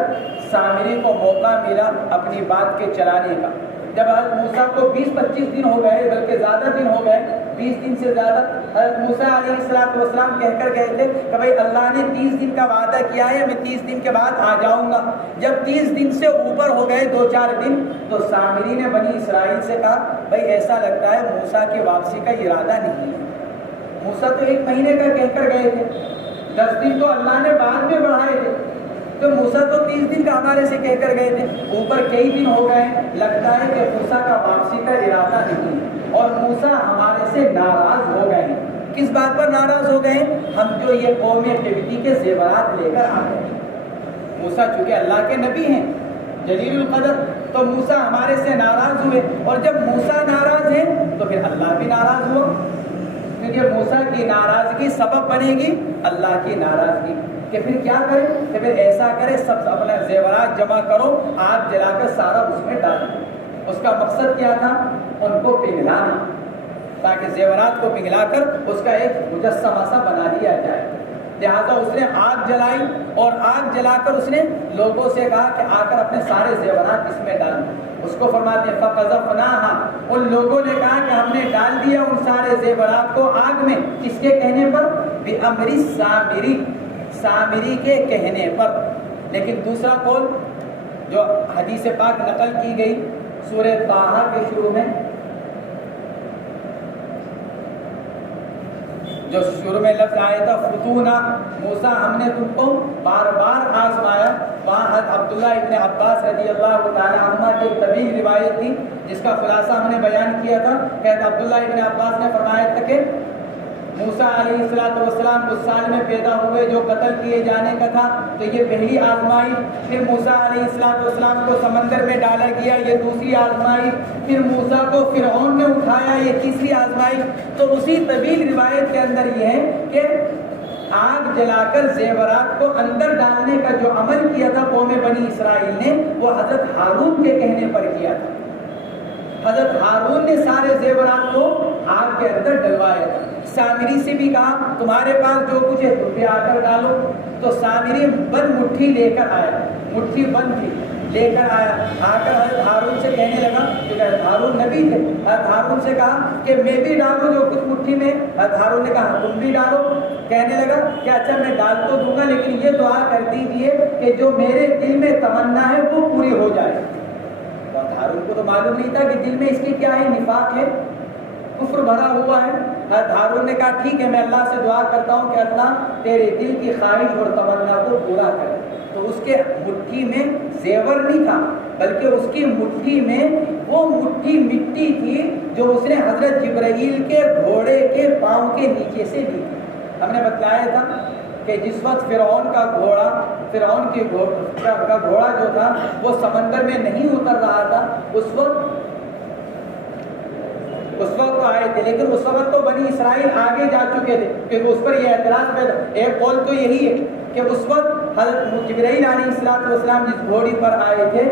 سامری کو موقع ملا اپنی بات کے چلانے کا۔ جب حضرت موسیٰ کو 20-25 دن ہو گئے، بلکہ زیادہ دن ہو گئے، 20 دن سے زیادہ، حضرت موسیٰ علیہ السلام کہہ کر گئے تھے کہ بھائی اللہ نے 30 دن کا وعدہ کیا ہے، میں 30 دن کے بعد آ جاؤں گا۔ جب 30 دن سے اوپر ہو گئے، 2-4 دن، تو سامری نے بنی اسرائیل سے کہا بھائی ایسا لگتا ہے موسیٰ کی واپسی کا ارادہ نہیں ہے۔ موسیٰ تو 1 مہینے کا کہہ کر گئے تھے، 10 دن تو اللہ نے بعد میں بڑھائے تھے، تو موسیٰ تو 30 دن کا ہمارے سے کہہ کر گئے تھے، اوپر کئی دن ہو گئے، لگتا ہے کہ موسیٰ کا واپسی کا ارادہ نہیں ہے، اور موسیٰ ہمارے سے ناراض ہو گئے ہیں۔ کس بات پر ناراض ہو گئے؟ ہم جو یہ قوم قبطی کے زیورات لے کر آ گئے۔ موسیٰ چونکہ اللہ کے نبی ہیں، جلیل القدر، تو موسیٰ ہمارے سے ناراض ہوئے، اور جب موسیٰ ناراض ہیں تو پھر اللہ بھی ناراض ہوا، کیونکہ موسیٰ کی ناراضگی سبب بنے گی اللہ کی ناراضگی، کہ پھر کیا کرے؟ کہ پھر ایسا کرے سب اپنے زیورات جمع کرو، آگ جلا کر سارا اس میں ڈال۔ اس کا مقصد کیا تھا؟ ان کو پگھلانا، تاکہ زیورات کو پگھلا کر اس کا ایک مجسمہ سا بنا دیا جائے۔ لہٰذا اس نے آگ جلائی اور آگ جلا کر اس نے لوگوں سے کہا کہ آ کر اپنے سارے زیورات اس میں ڈال دو. اس کو فرماتے ہیں فَقَذَفْنَاهَا، ان لوگوں نے کہا کہ ہم نے ڈال دیا ان سارے زیورات کو آگ میں. کس کے کہنے پر؟ بِأَمْرِ السَّامِرِ، سامری کے کہنے پر. لیکن دوسرا قول جو حدیث پاک نقل کی گئی سورہ طٰہٰ کے شروع میں، جو شروع میں لفظ آیا تھا فتونا موسیٰ ہم نے تم کو بار بار آزمایا، وہاں عبداللہ ابن عباس رضی اللہ تعالی عنہما کی ایک طویل روایت تھی جس کا خلاصہ ہم نے بیان کیا تھا کہ عبداللہ ابن عباس نے فرمایا تھا کہ موسیٰ علیہ السلام اس سال میں پیدا ہوئے جو قتل کیے جانے کا تھا، تو یہ پہلی آزمائی. پھر موسیٰ علیہ السلام کو سمندر میں ڈالا گیا، یہ دوسری آزمائی. پھر موسیٰ کو فرعون نے اٹھایا، یہ تیسری آزمائی. تو اسی طویل روایت کے اندر یہ ہے کہ آگ جلا کر زیورات کو اندر ڈالنے کا جو عمل کیا تھا قوم بنی اسرائیل نے، وہ حضرت ہارون کے کہنے پر کیا تھا. حضرت ہارون نے سارے زیورات کو آگ کے اندر ڈلوایا تھا. سامری سے بھی کہا تمہارے پاس جو کچھ ہے تم بھی آ کر ڈالو. تو سامری بند مٹھی لے کر آیا، مٹھی بند تھی لے کر آیا. آ کر حضرت ہارون سے کہنے لگا، کیونکہ حضرت ہارون نبی تھے، حضرت ہارون سے کہا کہ میں بھی ڈالوں جو کچھ مٹھی میں. حضرت ہارون نے کہا تم بھی ڈالو. کہنے لگا کہ اچھا میں ڈال تو دوں گا لیکن یہ دعا کر دیجیے کہ جو میرے دل میں تمنا ہے وہ پوری ہو جائے. ہارون کو تو معلوم نہیں تھا کہ دل میں اس کے کیا ہے، نفاق ہے، کفر بھرا ہوا ہے. حضرت ہارون نے کہا ٹھیک ہے، میں اللہ سے دعا کرتا ہوں کہ اللہ تیرے دل کی خواہش اور تمنا کو پورا کرے. تو اس کے مٹھی میں زیور نہیں تھا بلکہ اس کی مٹھی میں وہ مٹھی مٹی تھی جو اس نے حضرت جبرائیل کے گھوڑے کے پاؤں کے نیچے سے لی تھی. ہم نے بتلایا تھا کہ جس وقت فرعون کا گھوڑا جو تھا وہ سمندر میں نہیں اتر رہا تھا، اس وقت تو آئے تھے، لیکن اس وقت تو بنی اسرائیل آگے جا چکے تھے کیونکہ اس پر یہ اعتراض پیدا. ایک قول تو یہی ہے کہ اس وقت حضرت جبرائیل علیہ السلام جس گھوڑی پر آئے تھے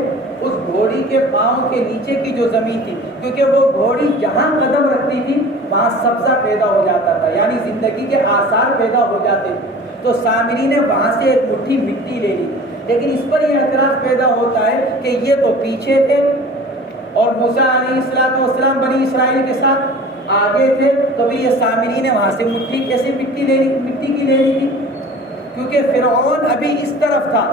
اس گھوڑی کے پاؤں کے نیچے کی جو زمین تھی، کیونکہ وہ گھوڑی جہاں قدم رکھتی تھی وہاں سبزہ پیدا ہو جاتا تھا، یعنی زندگی کے آثار پیدا ہو جاتے تھے. تو سامری نے وہاں سے ایک مٹھی مٹی لے لی. لیکن اس پر یہ اعتراض پیدا ہوتا ہے کہ یہ تو پیچھے تھے اور موسیٰ علیہ السلام بنی اسرائیل کے ساتھ آگے تھے، تو بھی یہ سامری نے وہاں سے مٹھی کیسے مٹی کی لے لی تھی؟ کیونکہ فرعون ابھی اس طرف تھا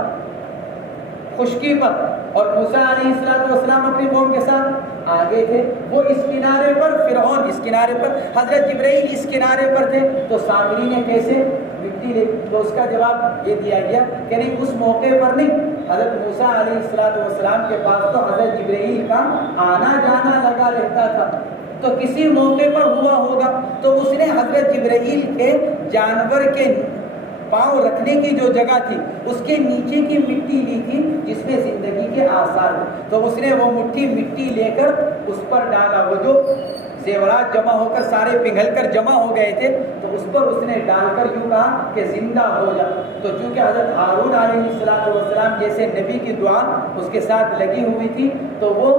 خشکی پر اور موسیٰ علیہ السلام اپنی قوم کے ساتھ آگے تھے. وہ اس کنارے پر، فرعون اس کنارے پر، حضرت جبرائیل اس کنارے پر تھے. تو سامری نے کیسے مٹی لے؟ تو اس کا جواب یہ دیا گیا کہ نہیں، اس موقع پر نہیں، حضرت موسیٰ علیہ السلام کے پاس تو حضرت جبرائیل کا آنا جانا لگا رہتا تھا. تو کسی موقع پر ہوا ہوگا تو اس نے حضرت جبرائیل کے جانور کے پاؤں رکھنے کی جو جگہ تھی اس کے نیچے کی مٹی لی تھی جس میں زندگی کے آثار ہیں. تو اس نے وہ مٹی لے کر اس پر ڈالا. وہ جو زیورات جمع ہو کر سارے پگھل کر جمع ہو گئے تھے تو اس پر اس نے ڈال کر یوں کہا کہ زندہ ہو جا. تو چونکہ حضرت ہارون علیہ السلام جیسے نبی کی دعا اس کے ساتھ لگی ہوئی تھی تو وہ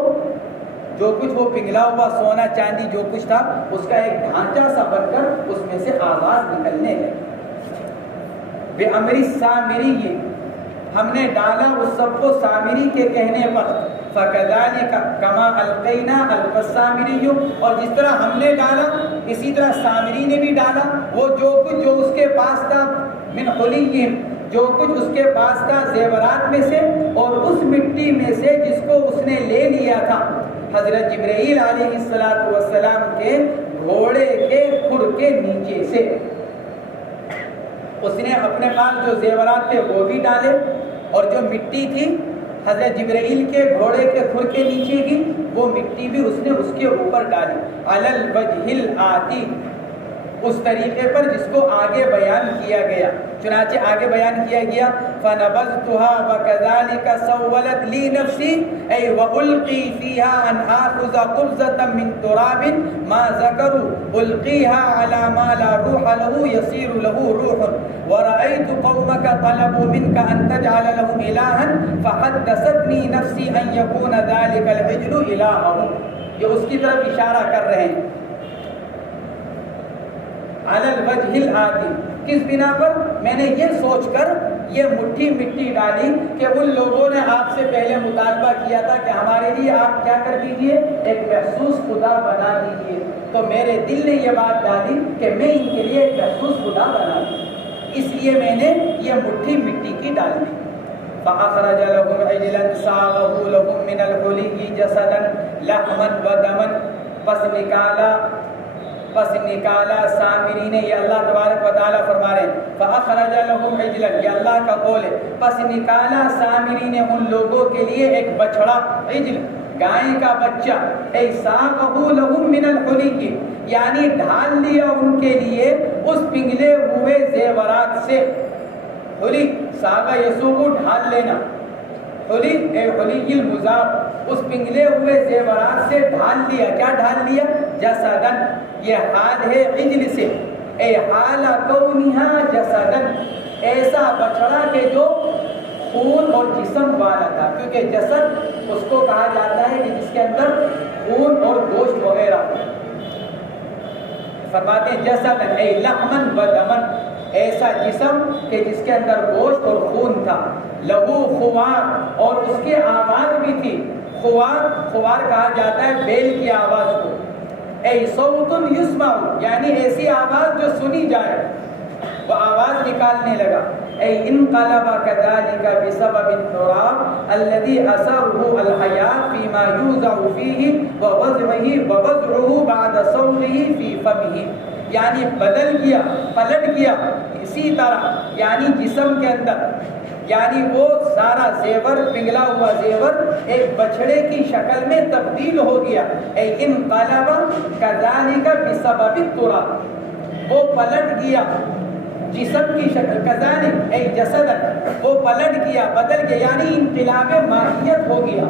جو کچھ وہ پگھلا ہوا سونا چاندی جو کچھ تھا اس کا ایک ڈھانچہ سا بن کر اس میں سے آواز نکلنے لگی. بِأَمْرِ السَّامِرِيِّ، ہم نے ڈالا اس سب کو سامری کے کہنے پر. فَكَذَلِكَ كَمَا أَلْقَيْنَا أَلْقَى السَّامِرِيُّ، اور جس طرح ہم نے ڈالا اسی طرح سامری نے بھی ڈالا. وہ جو کچھ جو اس کے پاس تھا من حلیہم، جو کچھ اس کے پاس تھا زیورات میں سے اور اس مٹی میں سے جس کو اس نے لے لیا تھا حضرت جبرائیل علیہ السلام کے گھوڑے کے کھر کے نیچے سے. اس نے اپنے پاس جو زیورات تھے وہ بھی ڈالے اور جو مٹی تھی حضرت جبرائیل کے گھوڑے کے کھر کے نیچے کی وہ مٹی بھی اس نے اس کے اوپر ڈالی. علی الوجہ الآتی، اس طریقے پر جس کو آگے بیان کیا گیا. چنانچہ آگے بیان کیا گیا فَنَبَذْتُهَا وَكَذَلِكَ سَوَّلَتْ لِي نَفْسِي أَيْ وَأُلْقِي فِيهَا أَنْ آخُذَ قُبْضَةً مِّن تُرَابٍ مَا ذَكَرُوا أُلْقِيهَا عَلَى مَا لَا رُوحَ لَهُ يَصِيرُ لَهُ رُوحٌ وَرَأَيْتُ قَوْمَكَ طَلَبُوا مِنْكَ أَن تَجْعَلَ لَهُمْ إِلَٰهًا فَحَدَّثَتْنِي نَفْسِي أَن يَكُونَ ذَلِكَ الْعِجْلُ إِلَٰهَهُمْ. یہ اس کی طرف اشارہ کر رہے ہیں. علی الوجہ الآتی، کس بنا پر؟ میں نے یہ سوچ کر یہ مٹھی مٹی ڈالی کہ ان لوگوں نے آپ سے پہلے مطالبہ کیا تھا کہ ہمارے لیے آپ کیا کر دیجئے، ایک محسوس خدا بنا دیجئے، تو میرے دل نے یہ بات ڈالی کہ میں ان کے لیے ایک محسوس خدا بنا دوں، اس لیے میں نے یہ مٹھی مٹی کی ڈال دی۔ فَأَخْرَجَ لَهُمْ عِجْلًا صَاغَهُ لَهُم مِّنَ الْحُلِيِّ جَسَدًا لَحْمًا وَدَمًا، پس نکالا سامری نے، یہ اللہ تبارک و تعالیٰ فرما رہے ہیں فَأَخْرَجَ لَهُمْ عِجْلًا، یہ اللہ کا قول ہے، پس نکالا سامری نے ان لوگوں کے لیے ایک بچڑا، عجل گائے کا بچہ، صَاغَهُ لَهُم مِّنَ الْحُلِيِّ، یعنی ڈھال لیا ان کے لیے اس پنگلے ہوئے زیورات سے۔ حلی ساغا یسوع ڈھال لینا، حلی حلی المضاف، اس پنگلے ہوئے زیورات سے ڈھال لیا، کیا ڈھال لیا؟ جسدن، یہ حال ہے عجل سے، اے حال کونہا جسدن، ایسا بچڑا کہ جو خون اور جسم والا تھا، کیونکہ جسد اس کو کہا جاتا ہے کہ جس کے اندر خون اور گوشت وغیرہ، فرماتے ہیں جسدن اے لحمن و دمن، ایسا جسم کہ جس کے اندر گوشت اور خون تھا، لہو خوار، اور اس کی آواز بھی تھی، خوار، خوار کہا جاتا ہے بیل کی آواز کو، اے صوت یسمع، یعنی ایسی آواز جو سنی جائے، وہ آواز نکالنے لگا، اے انقلب كذلك بسبب التراب الذي اثره الحياة فيما يوضع فيه ووضعه بعد صوته في فمه، یعنی بدل گیا، پلٹ گیا اسی طرح، یعنی جسم کے اندر، یعنی وہ سارا زیور، پنگلا ہوا زیور ایک بچڑے کی شکل میں تبدیل ہو گیا، اے انقلب كذلك بسبب التراب، وہ پلٹ گیا جسم کی شکل، کذالک اے جسد، وہ پلٹ گیا، بدل گیا، یعنی انقلاب ماہیت ہو گیا،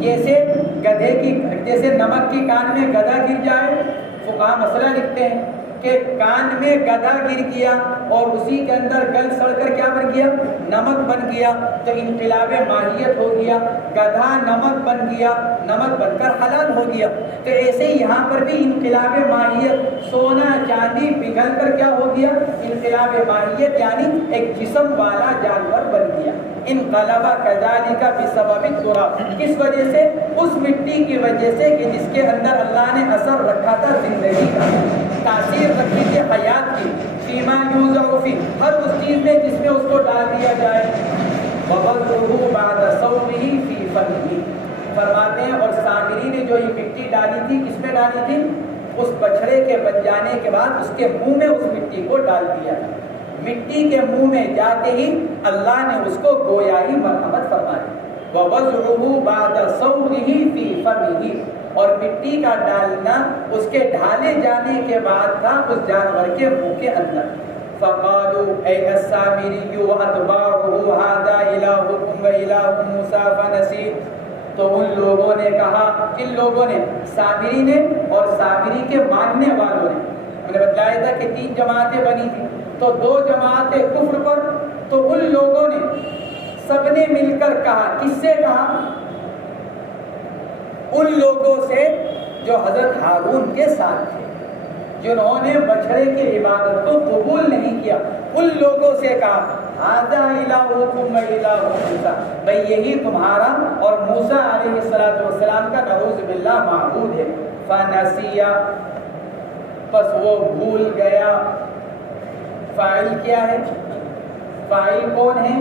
جیسے گدھے کی، جیسے نمک کی کان میں گدھا گر جائے، فقہا مسئلہ لکھتے ہیں کہ کان میں گدھا گر گیا اور اسی کے اندر گل سڑ کر کیا بن گیا؟ نمک بن گیا، تو انقلاب ماہیت ہو گیا، گدھا نمک بن گیا، نمک بن کر حلال ہو گیا، تو ایسے یہاں پر بھی انقلاب ماہیت، سونا چاندی پگھل کر کیا ہو گیا؟ انقلاب ماہیت، یعنی ایک جسم والا جانور بن گیا۔ انقلب كذلك بسبب التراب، کس وجہ سے؟ اس مٹی کی وجہ سے کہ جس کے اندر اللہ نے اثر رکھا تھا زندگی کا، تاثیر رکھی تھی حیات کی، فیما یوضع فی، ہر اس چیز میں جس میں اس کو ڈال دیا جائے، ووضعه بعد صوته فی فمه، فرماتے ہیں اور سامری نے جو یہ مٹی ڈالی تھی، کس میں ڈالی تھی؟ اس بچڑے کے بن جانے کے بعد اس کے منہ میں اس مٹی کو ڈال دیا، مٹی کے منہ میں جاتے ہی اللہ نے اس کو گویائی مرحمت فرمائی، ووضعه بعد صوته فی فمه، اور مٹی کا ڈالنا اس کے ڈھالے جانے کے بعد تھا اس جانور کے منہ کے اندر۔ فقالوا اے السامری واتباعه هذا الهكم والہ موسیٰ فنسی، تو ان لوگوں نے کہا، کن لوگوں نے؟ سامری نے اور سامری کے ماننے والوں نے، میں نے بتلایا تھا کہ 3 جماعتیں بنی تھی، تو 2 جماعتیں کفر پر، تو ان لوگوں نے سب نے مل کر کہا، کس سے کہا؟ ان لوگوں سے جو حضرت ہارون کے ساتھ تھے، جنہوں نے بچڑے کی عبادت کو قبول نہیں کیا، ان لوگوں سے کہا ھذا الہکم و الہ موسیٰ، بھئی یہی تمہارا اور موسیٰ علیہ السلام کا نعوذ باللہ معبود ہے۔ فنسیہ، پس وہ بھول گیا، فاعل کیا ہے؟ فاعل کون ہے؟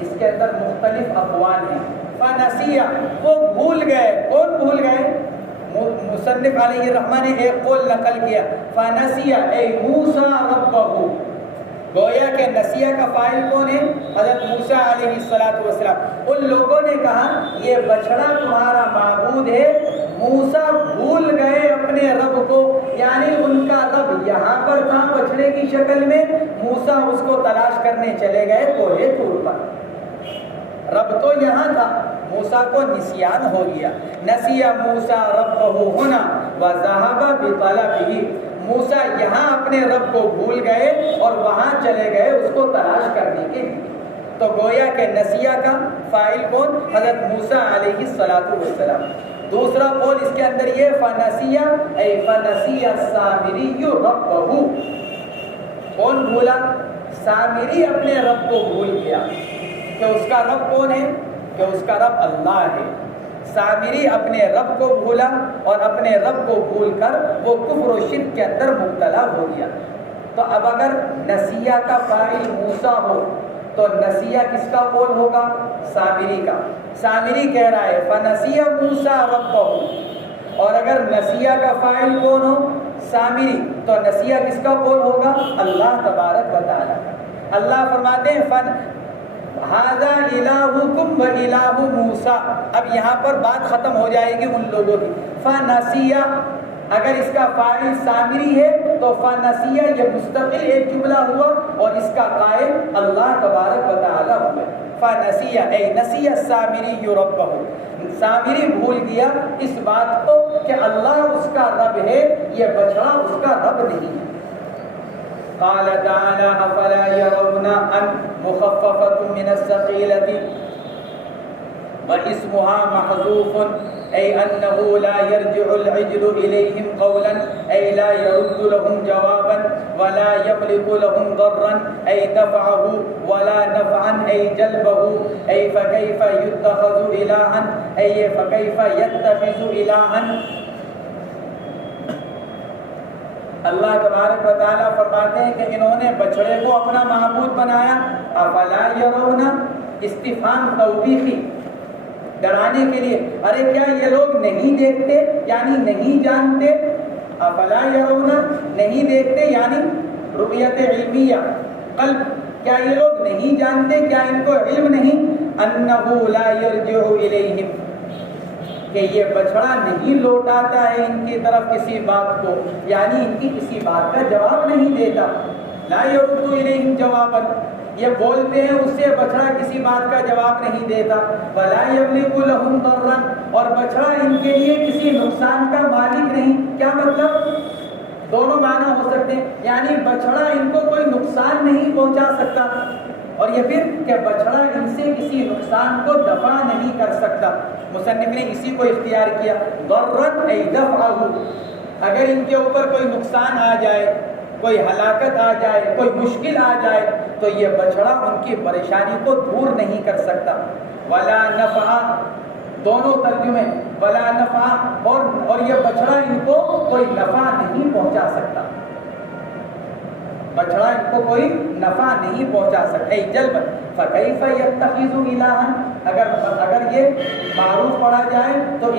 اس کے اندر مختلف اقوال ہیں۔ فنسیہ، وہ بھول گئے، کون بھول گئے؟ مصنف علیہ الرحمہ نے ایک قول نقل کیا، فنسیہ اے موسیٰ ربہ، گویا کہ نسیہ کا فاعل کون ہے؟ حضرت موسیٰ علیہ السلام۔ ان لوگوں نے کہا یہ بچڑا تمہارا معبود ہے، موسیٰ بھول گئے اپنے رب کو، یعنی ان کا رب یہاں پر تھا بچڑے کی شکل میں، موسیٰ اس کو تلاش کرنے چلے گئے کوہ طور پر، رب تو یہاں تھا، موسیٰ کو نسیان ہو گیا۔ نسیہ موسیٰ ربہ ہنا وذہب بطلبہ، موسیٰ یہاں اپنے رب کو بھول گئے اور وہاں چلے گئے اس کو تلاش کرنے کے لیے، تو گویا کہ نسیہ کا فاعل کون؟ حضرت موسیٰ علیہ السلام۔ دوسرا قول اس کے اندر یہ فنسیہ اے فنسیہ سامری ربہ، کون بھولا؟ سامری اپنے رب کو بھول گیا کہ اس کا رب کون ہے؟ کہ اس کا رب اللہ ہے۔ سامری اپنے رب کو بھولا اور اپنے رب کو بھول کر وہ کفر و شرک کے اندر مبتلا ہو گیا۔ تو اب اگر نسیہ کا فاعل موسیٰ ہو تو نسیہ کس کا قول ہوگا؟ سامری کا۔ سامری کہہ رہا ہے فنسیہ موسیٰ ربہ، اور اگر نسیہ کا فاعل کون ہو؟ سامری، تو نسیہ کس کا قول ہوگا؟ اللہ تبارک و تعالی کا۔ اللہ فرماتے ہیں فن ھذا الہکم و الہ موسیٰ، اب یہاں پر بات ختم ہو جائے گی ان لوگوں کی۔ فنسیہ اگر اس کا فاعل سامری ہے تو فنسیہ یہ مستقل ایک جملہ ہوا اور اس کا قائل اللہ تبارک و تعالی ہوا۔ فنسیہ اے نسیہ سامری ربہ، سامری بھول گیا اس بات کو کہ اللہ اس کا رب ہے، یہ بچڑا اس کا رب نہیں ہے۔ قال تعالی افلا يرون ان مخففة من الثقيلة واسمها محذوف أي أنه لا يرجع العجل إليهم قولا أي لا يرد لهم جوابا ولا يملك لهم ضرا أي دفعه ولا نفعا أي جلبه أي فكيف يتخذ إلها أي فكيف يتخذ إلها۔ اللہ تبارک و تعالیٰ فرماتے ہیں کہ انہوں نے بچڑے کو اپنا معبود بنایا۔ افلا یرون، استفہام توبیخی، ڈرانے کے لیے، ارے کیا یہ لوگ نہیں دیکھتے یعنی نہیں جانتے؟ افلا یرون، نہیں دیکھتے یعنی رؤیت علمیہ، قلب، کیا یہ لوگ نہیں جانتے، کیا ان کو علم نہیں؟ انہ لا یرجع الیہم، کہ یہ بچڑا نہیں لوٹاتا ہے ان کی طرف کسی بات کو، یعنی ان کی کسی بات کا جواب نہیں دیتا۔ لا یرد الیہم جوابا، یہ بولتے ہیں اس سے بچڑا کسی بات کا جواب نہیں دیتا۔ ولا یملک لہم ضرا، اور بچڑا ان کے لیے کسی نقصان کا مالک نہیں۔ کیا مطلب؟ دونوں معنی ہو سکتے ہیں، یعنی بچڑا ان کو کوئی نقصان نہیں پہنچا سکتا، اور یہ پھر کہ بچڑا ان سے کسی نقصان کو دفع نہیں کر سکتا۔ مصنف نے اسی کو اختیار کیا، ضرًا ای دفعہ، اگر ان کے اوپر کوئی نقصان آ جائے، کوئی ہلاکت آ جائے، کوئی مشکل آ جائے تو یہ بچڑا ان کی پریشانی کو دور نہیں کر سکتا۔ ولا نفع، دونوں ترجمے، ولا نفع، اور یہ بچڑا ان کو کوئی نفع نہیں پہنچا سکتا، بچڑا ان کو کوئی نفع نہیں پہنچا سکتا۔ اے جلب فکیف یتخذ الہا، اگر یہ معروف پڑھا جائے تو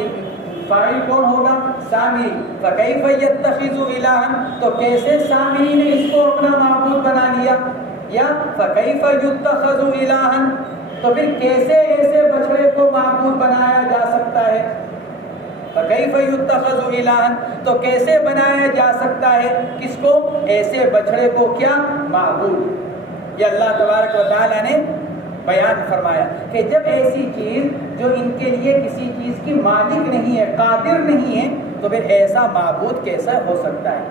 فاعل کون ہوگا؟ سامری۔ فکیف یتخذ الہا، تو کیسے سامری نے اس کو اپنا معبود بنا لیا؟ یا فکیف یتخذ الہا، تو پھر کیسے ایسے بچڑے کو معبود بنایا جا سکتا ہے؟ فکیف یتخذ الہا، تو کیسے بنایا جا سکتا ہے کس کو؟ ایسے بچڑے کو کیا؟ معبود۔ یہ اللہ تبارک و تعالیٰ نے بیان فرمایا کہ جب ایسی چیز جو ان کے لیے کسی چیز کی مالک نہیں ہے، قادر نہیں ہے، تو پھر ایسا معبود کیسا ہو سکتا ہے؟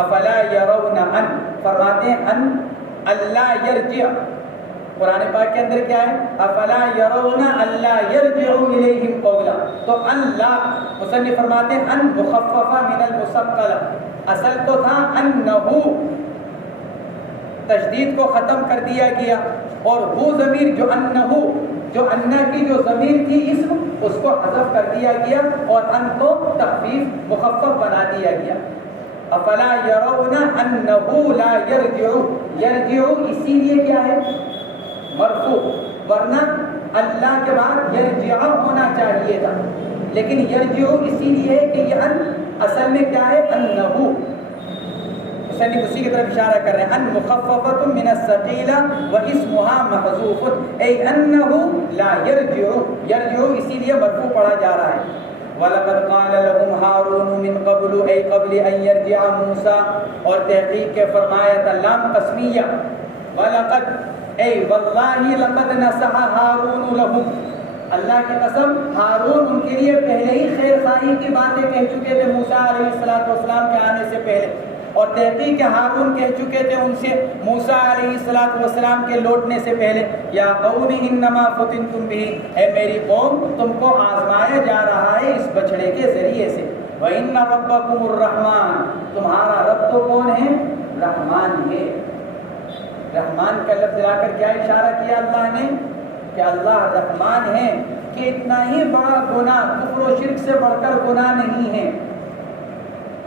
افلا یرون ان، فرماتے ہیں ان اللہ یرجع، قرآن پاک کے اندر کیا ہے؟ افلا یرون اللہ یرجع الیہم قولا، تو اللہ، مصنف فرماتے ہیں ان مخففہ من المثقلہ، اصل تو تھا انہو، تشدید کو ختم کر دیا گیا، اور وہ ضمیر جو انہو، جو انہ کی جو ضمیر تھی اسم، اس کو حذف کر دیا گیا اور ان کو تخفیف مخفف بنا دیا گیا۔ افلا یرون انہو لا یرجع، یرجع اسی لیے کیا ہے؟ مرفوع، ورنہ اللہ کے بعد یرجع ہونا چاہیے تھا، لیکن یرجع اسی لیے ہے کہ یہ ان اصل میں کیا ہے؟ انہو، مصنف اسی کی طرف اشارہ کر رہے ہیں، ان مخففۃ من الثقیلہ واسمها محذوف، ای انہ لا یرجع، یرجع اسی لیے مرفوع پڑھا جا رہا ہے۔ وَلَقَدْ قَالَ لَهُمْ هَارُونُ مِنْ قَبْلُ أَيْ قَبْلِ أَنْ يَرْجِعَ مُوسَى، اور تحقیق کے فرمایا تھا لام قسمیہ، وَلَقَدْ اے وَاللَّهِ لَقَدْ نَصَحَ هَارُونُ لَهُمْ، اللہ کی قسم ہارون ان کے لیے پہلے ہی خیر خواہی کی باتیں کہہ چکے تھے موسیٰ علیہ السلام کے آنے سے پہلے۔ اور تحقیق ہارون کہہ چکے تھے ان سے موسیٰ علیہ السلام کے لوٹنے سے پہلے، یا قوم انما فتنتم بہ، اے میری قوم تم کو آزمایا جا رہا ہے اس بچڑے کے ذریعے سے، وَإِنَّ رَبَّكُمُ الرَّحْمَٰنُ، تمہارا رب تو کون ہے؟ رحمان ہے۔ رحمان کا لفظ لا کر کیا اشارہ کیا اللہ نے؟ کہ اللہ رحمان ہے، کہ اتنا ہی بڑا گناہ کفر و شرک سے بڑھ کر گناہ نہیں ہے،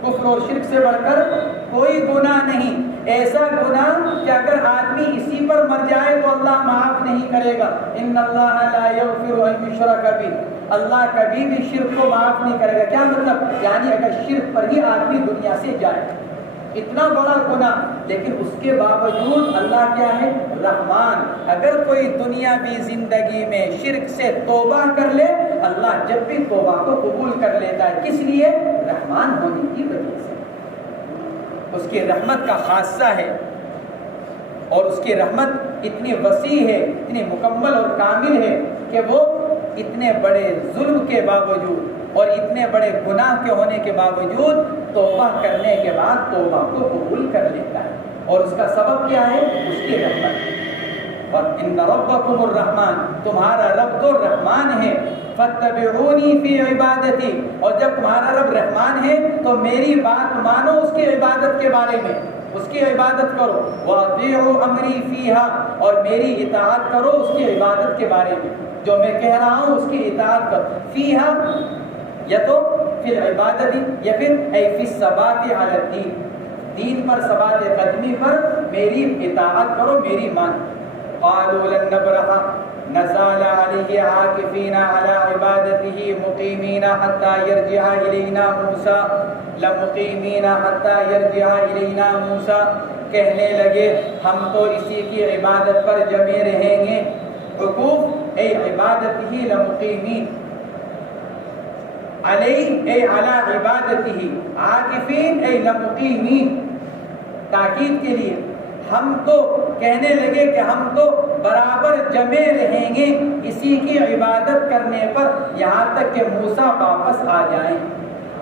کفر اور شرک سے بڑھ کر کوئی گناہ نہیں، ایسا گناہ کہ اگر آدمی اسی پر مر جائے تو اللہ معاف نہیں کرے گا۔ ان اللہ لا یغفر ان یشرک بہ، اللہ کبھی بھی شرک کو معاف نہیں کرے گا۔ کیا مطلب؟ یعنی اگر شرک پر ہی آدمی دنیا سے جائے، اتنا بڑا گناہ، لیکن اس کے باوجود اللہ کیا ہے؟ رحمان۔ اگر کوئی دنیاوی زندگی میں شرک سے توبہ کر لے، اللہ جب بھی توبہ کو قبول کر لیتا ہے، کس لیے؟ رحمان ہونے کی وجہ سے۔ اس کی رحمت کا خاصہ ہے، اور اس کی رحمت اتنی وسیع ہے، اتنی مکمل اور کامل ہے کہ وہ اتنے بڑے ظلم کے باوجود اور اتنے بڑے گناہ کے ہونے کے باوجود توبہ کرنے کے بعد توبہ کو قبول کر لیتا ہے، اور اس کا سبب کیا ہے؟ اس کی رحمت۔ وَإِنَّ رَبَّكُمُ الرَّحْمَٰنُ، تمہارا رب تو رحمان ہے، فَاتَّبِعُونِي فِي عِبَادَتِي، اور جب تمہارا رب رحمان ہے تو میری بات مانو اس کی عبادت کے بارے میں، اس کی عبادت کرو، وَأَطِيعُوا أَمْرِي فِيهَا، اور میری اطاعت کرو اس کی عبادت کے بارے میں، جو میں کہہ رہا ہوں اس کی اطاعت کرو۔ فیہا یا تو فی العبادت، یا پھر اے فی الثبات علی الدین، دین پر ثبات قدمی پر میری اطاعت کرو، میری مان۔ قالوا لن نبرح نزال علیہ عاکفین علی عبادته مقیمین حتی یرجع الینا موسیٰ، لمقیمین حتی یرجع الینا موسیٰ، کہنے لگے ہم تو اسی کی عبادت پر جمے رہیں گے۔ عقوف اے عبادته لمقیمین، علیہ اے علی عبادته، عاکفین اے لمقیمین، تاکید کے لیے ہم تو کہنے لگے کہ ہم تو برابر جمے رہیں گے اسی کی عبادت کرنے پر یہاں تک کہ موسیٰ واپس آ جائیں۔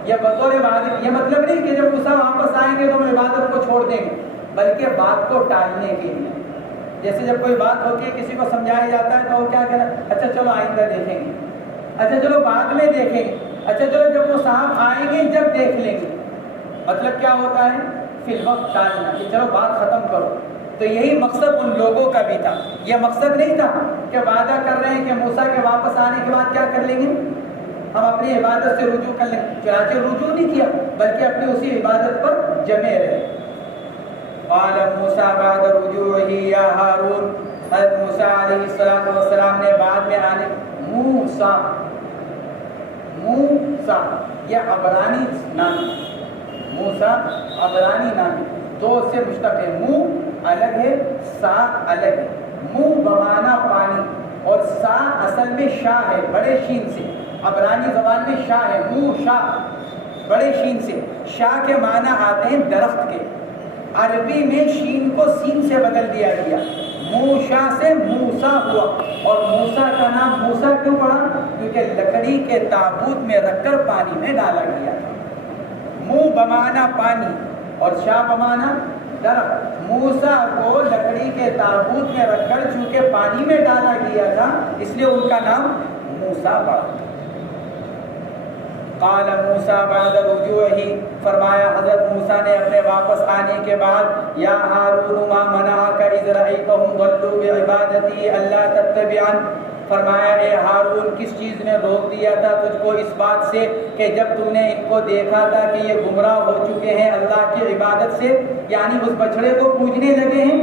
یہ بطور عبادت، یہ مطلب نہیں کہ جب موسیٰ واپس آئیں گے تو ہم عبادت کو چھوڑ دیں گے، بلکہ بات کو ٹالنے کے لیے۔ جیسے جب کوئی بات ہوتی ہے کسی کو سمجھایا جاتا ہے تو وہ کیا کہنا، اچھا چلو آئندہ دیکھیں گے، اچھا چلو بعد میں دیکھیں گے، اچھا چلو جب وہ صاحب آئیں گے جب دیکھ لیں گے۔ مطلب کیا ہوتا ہے؟ فی الوقت ٹالنا، کہ چلو بات ختم کرو۔ تو یہی مقصد ان لوگوں کا بھی تھا۔ یہ مقصد نہیں تھا کہ وعدہ کر رہے ہیں کہ موسیٰ کے واپس آنے کے بعد کیا کر لیں گے، ہم اپنی عبادت سے رجوع کر لیں گے۔ چنانچہ رجوع نہیں کیا بلکہ اپنی اسی عبادت پر جمے رہے۔ قال موسیٰ بعد رجوعہ یا ہارون، حضرت موسیٰ علیہ السلام نے بعد میں آنے، موسیٰ یہ عبرانی نام، موسیٰ عبرانی نام، دو سے مشتق ہے، منہ الگ ہے، سا الگ ہے۔ منہ بمانا پانی، اور سا اصل میں شاہ ہے، بڑے شین سے، عبرانی زبان میں شاہ ہے، منہ شاہ، بڑے شین سے۔ شاہ کے معنی آتے ہیں درخت کے، عربی میں شین کو سین سے بدل دیا گیا، موشا سے موسیٰ ہوا۔ اور موسیٰ کا نام موسیٰ کیوں پڑا؟ کیونکہ لکڑی کے تابوت میں رکھ کر پانی میں ڈالا گیا تھا۔ منہ بمانا پانی اور شاہ بمانا درخت۔ موسیٰ کو لکڑی کے تابوت میں رکھ کر چونکہ پانی میں ڈالا گیا تھا اس لیے ان کا نام موسیٰ پڑا۔ قال موسیٰ بعد رجوعہ، فرمایا حضرت موسیٰ نے اپنے واپس آنے کے بعد، یا ہارون ما منعک اذ رأیتہم ضلوا بعبادتی الا تتبعن، فرمایا اے ہارون کس چیز نے روک دیا تھا تجھ کو اس بات سے کہ جب تم نے ان کو دیکھا تھا کہ یہ گمراہ ہو چکے ہیں اللہ کی عبادت سے، یعنی اس بچڑے کو پوجنے لگے ہیں،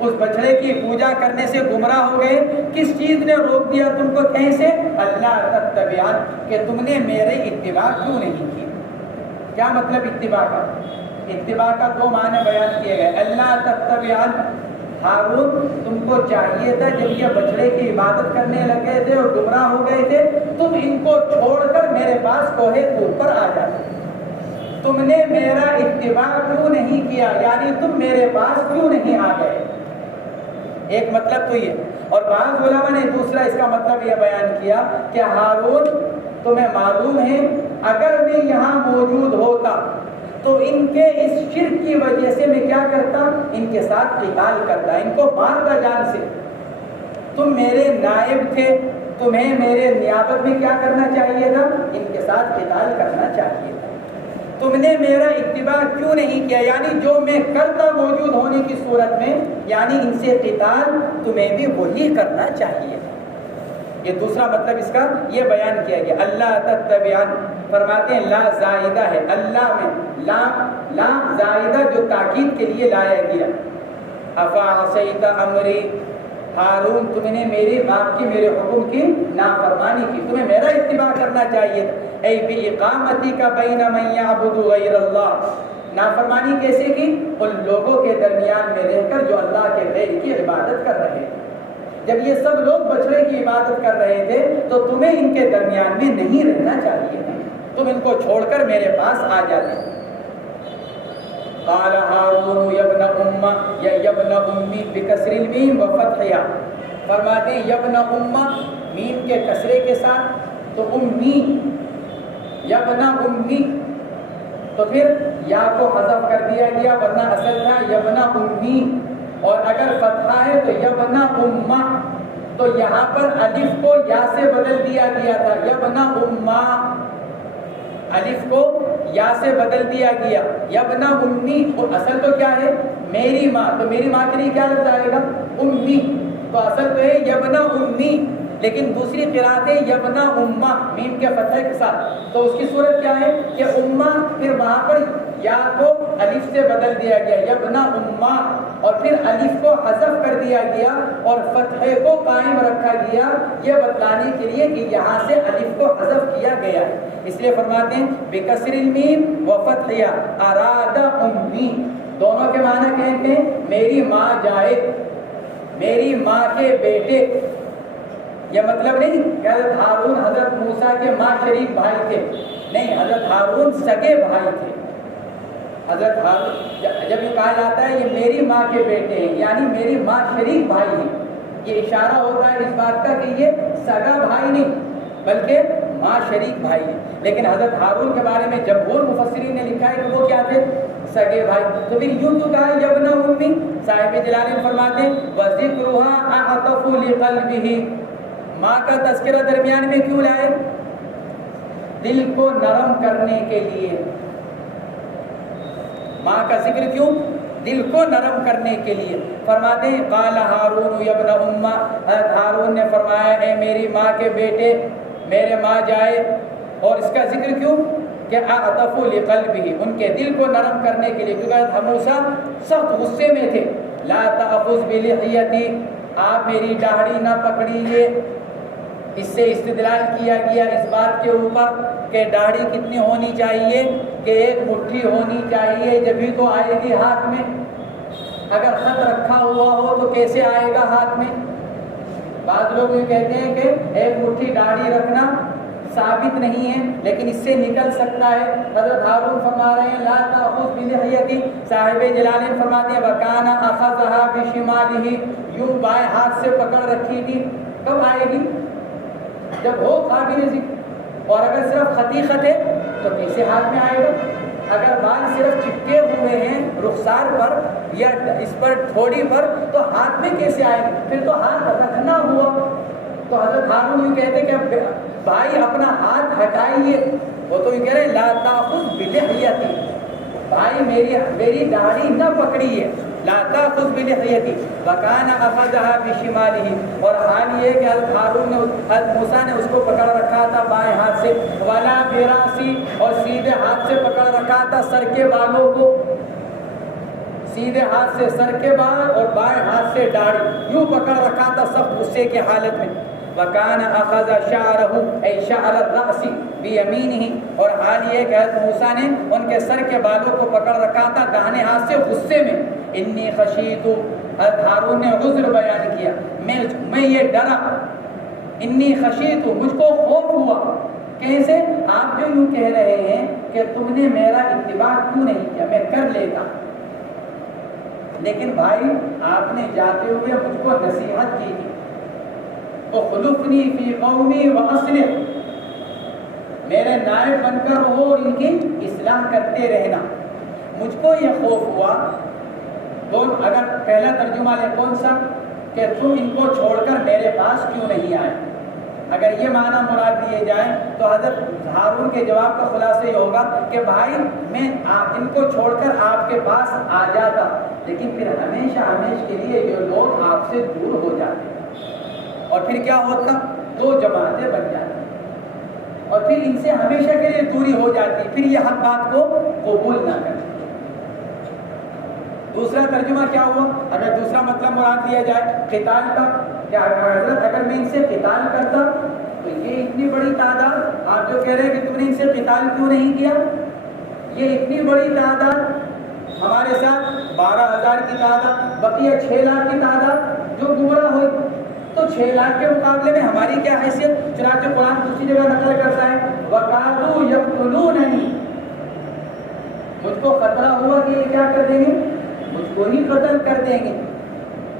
اس بچڑے کی پوجا کرنے سے گمراہ ہو گئے، کس چیز نے روک دیا تم کو کیسے؟ اللہ تتبعن، کہ تم نے میرے اتباع کیوں نہیں کی۔ کیا مطلب اتباع کا؟ اتباع کا دو معنی بیان کیے گئے۔ اللہ تتبعن، ہارون تم کو چاہیے تھا جب یہ بچڑے کی عبادت کرنے لگے تھے اور گمراہ ہو گئے تھے، تم ان کو چھوڑ کر میرے پاس کوہ طور پر آ جاتے۔ تم نے میرا اتباع کیوں نہیں کیا، یعنی تم میرے پاس کیوں نہیں آ گئے؟ ایک مطلب تو یہ، اور بعض علماء نے دوسرا اس کا مطلب یہ بیان کیا کہ ہارون تمہیں معلوم ہے اگر میں یہاں موجود ہوتا تو ان کے اس شرک کی وجہ سے میں کیا کرتا، ان کے ساتھ قتال کرتا، ان کو مارتا جان سے۔ تم میرے نائب تھے، تمہیں میرے نیابت میں کیا کرنا چاہیے تھا، ان کے ساتھ قتال کرنا چاہیے تھا۔ تم نے میرا اتباع کیوں نہیں کیا، یعنی جو میں کرتا موجود ہونے کی صورت میں، یعنی ان سے قتال تمہیں بھی وہی کرنا چاہیے تھا۔ یہ دوسرا مطلب اس کا یہ بیان کیا گیا۔ اللہ تتبعن فرماتے ہیں لا زائدہ ہے، اللہ میں لا زائدہ جو تاکید کے لیے لایا گیا۔ افا عصیت امری، ہارون تم نے میرے باپ کی، میرے حکم کی نافرمانی کی، تمہیں میرا اتباع کرنا چاہیے تھا۔ اے باقامتی کا بین من یعبد غیر اللہ، نافرمانی کیسے کی، ان لوگوں کے درمیان میں رہ کر جو اللہ کے غیر کی عبادت کر رہے تھے۔ جب یہ سب لوگ بچڑے کی عبادت کر رہے تھے تو تمہیں ان کے درمیان میں نہیں رہنا چاہیے تھا، تم ان کو چھوڑ کر میرے پاس آ جاتے۔ قال ہارون یبن امہ یا یبن امی بکسر المیم وفتحها، فرماتے ہیں یبن امہ میم کے کسرے کے ساتھ، تو امی یبن امی، تو پھر یا کو حذف کر دیا گیا ورنہ اصل تھا یبن امی، اور اگر فتحہ ہے تو یبن امہ، تو یہاں پر الف کو یا سے بدل دیا گیا تھا، یبن امہ، الف کو یا سے بدل دیا گیا، یبن امی، اور اصل تو کیا ہے میری ماں، تو میری ماں کے لیے کیا لفظ آئے گا امی، تو اصل تو ہے یبن امی، لیکن دوسری قرات ہے یبن امہ میم کے فتح کے ساتھ، تو اس کی صورت کیا ہے کہ امہ پھر وہاں پر یا کو الف سے بدل دیا گیا یبن امہ، اور پھر الف کو حذف کر دیا گیا اور فتحے کو قائم رکھا گیا، یہ بتلانے کے لیے کہ یہاں سے الف کو حذف کیا گیا ہے، اس لیے فرماتے ہیں بکسر المیم و فتحیا اراد امی، دونوں کے معنی کہتے ہیں میری ماں جائے، میری ماں کے بیٹے، یہ مطلب نہیں کہ حضرت ہارون حضرت موسیٰ کے ماں شریک بھائی تھے، نہیں، حضرت ہارون سگے بھائی تھے۔ حضرت ہارون جب یہ کہا جاتا ہے یہ میری ماں کے بیٹے ہیں، یعنی میری ماں شریک بھائی ہیں، یہ اشارہ ہوتا ہے اس بات کا کہ یہ سگا بھائی نہیں بلکہ ماں شریک بھائی ہیں، لیکن حضرت ہارون کے بارے میں جمہور مفسرین نے لکھا ہے کہ وہ کیا تھے، سگے بھائی، تو پھر یوں تو کہا یبن امی، صاحب جلالین فرماتے ہیں وَذِكْرُهَا أَعْطَفُ لِقَلْبِهِ، ماں کا تذکرہ درمیان میں کیوں لائے، دل کو نرم کرنے کے لیے، ماں کا ذکر کیوں، دل کو نرم کرنے کے لیے۔ فرماتے ہیں قال ہارون یبن امہ، حضرت ہارون نے فرمایا اے میری ماں کے بیٹے، میرے ماں جائے، اور اس کا ذکر کیوں کہ اعطف لقلبہ، ان کے دل کو نرم کرنے کے لیے، کیونکہ حضرت موسیٰ سخت غصے میں تھے، لا تأخذ بلحیتی، آپ میری داڑھی نہ پکڑیے، اس سے استدلال کیا گیا اس بات کے اوپر کہ داڑھی کتنی ہونی چاہیے، کہ ایک مٹھی ہونی چاہیے جبھی تو آئے گی ہاتھ میں، اگر خط رکھا ہوا ہو تو کیسے آئے گا ہاتھ میں؟ بعض لوگ یہ کہتے ہیں کہ ایک مٹھی داڑھی رکھنا ثابت نہیں ہے لیکن اس سے نکل سکتا ہے۔ حضرت ہارون فرما رہے ہیں لا تأخذ بلحیتی، صاحب جلالین فرماتے ہیں وکانا اخذها بشمالہ، یوں بائیں ہاتھ سے پکڑ رکھی تھی، کب آئے گی جب ہو قابل ذکر، اور اگر صرف خطی خط ہے تو کیسے ہاتھ میں آئے گا، اگر بال صرف چپکے ہوئے ہیں رخسار پر یا اس پر تھوڑی پر تو ہاتھ میں کیسے آئے گا، پھر تو ہاتھ رکھنا ہوا۔ تو حضرت ہارون یہ کہتے کہ بھائی اپنا ہاتھ ہٹائیے، وہ تو یہ کہہ رہے لا تأخذ بلحیتی، بھائی میری داڑھی نہ پکڑیے، لا تأخذ بلحیتی وکان اخذها بشمالہ، اور حال یہ کہ حضرت ہارون نے حضرت موسیٰ نے اس کو پکڑ رکھا تھا بائیں ہاتھ سے، ولا براسی، اور سیدھے ہاتھ سے پکڑ رکھا تھا سر کے بالوں کو، سیدھے ہاتھ سے سر کے بال اور بائیں ہاتھ سے داڑھی، یوں پکڑ رکھا تھا سخت غصے کی حالت میں۔ وَكَانَ أَخَذَ شَعْرَهُ أَيْ شَعْرَ الرَّأْسِ بِيَمِينِهِ، اور حال یہ کہ حضرت موسیٰ نے ان کے سر کے بالوں کو پکڑ رکھا تھا داہنے ہاتھ سے غصے میں۔ انی خشیت، حضرت ہارون نے عذر بیان کیا، میں یہ ڈرا، انی خشیت، مجھ کو خوف ہوا، کیسے؟ آپ جو یوں کہہ رہے ہیں کہ تم نے میرا اتباع کیوں نہیں کیا، میں کر لیتا، لیکن بھائی آپ نے جاتے ہوئے مجھ کو نصیحت کی تھی، اخلفنی فی قومی واصلح، میرے نائب بن کر رہو اور ان کی اصلاح کرتے رہنا، مجھ کو یہ خوف ہوا، اگر پہلا ترجمہ لے کون سا، کہ تم ان کو چھوڑ کر میرے پاس کیوں نہیں آئے، اگر یہ معنی مراد لیے جائیں تو حضرت ہارون کے جواب کا خلاصہ یہ ہوگا کہ بھائی میں ان کو چھوڑ کر آپ کے پاس آ جاتا، لیکن پھر ہمیشہ ہمیشہ کے لیے یہ لوگ آپ سے دور ہو جاتے اور پھر کیا ہوتا، دو جماعتیں بن جاتی اور پھر ان سے ہمیشہ کے لیے دوری ہو جاتی، پھر یہ حق بات کو قبول نہ کرتے۔ دوسرا ترجمہ کیا ہوا، اگر دوسرا مطلب مراد لیا جائے قتال کا، کیا حضرت اگر میں ان سے قتال کرتا تو یہ اتنی بڑی تعداد، آپ جو کہہ رہے ہیں کہ تم نے ان سے قتال کیوں نہیں کیا، یہ اتنی بڑی تعداد ہمارے ساتھ 12,000 کی تعداد، بقیہ 6 لاکھ کی تعداد جو گمراہ ہوئی، تو 6 لاکھ کے مقابلے میں ہماری کیا حیثیت؟ چنانچہ قرآن دوسری جگہ نقل کرتا ہے وَقَالُوا يَقْتُلُونَنِي، مجھ کو خطرہ ہوا کہ یہ کیا کر دیں گے، مجھ کو ہی قتل کر دیں گے،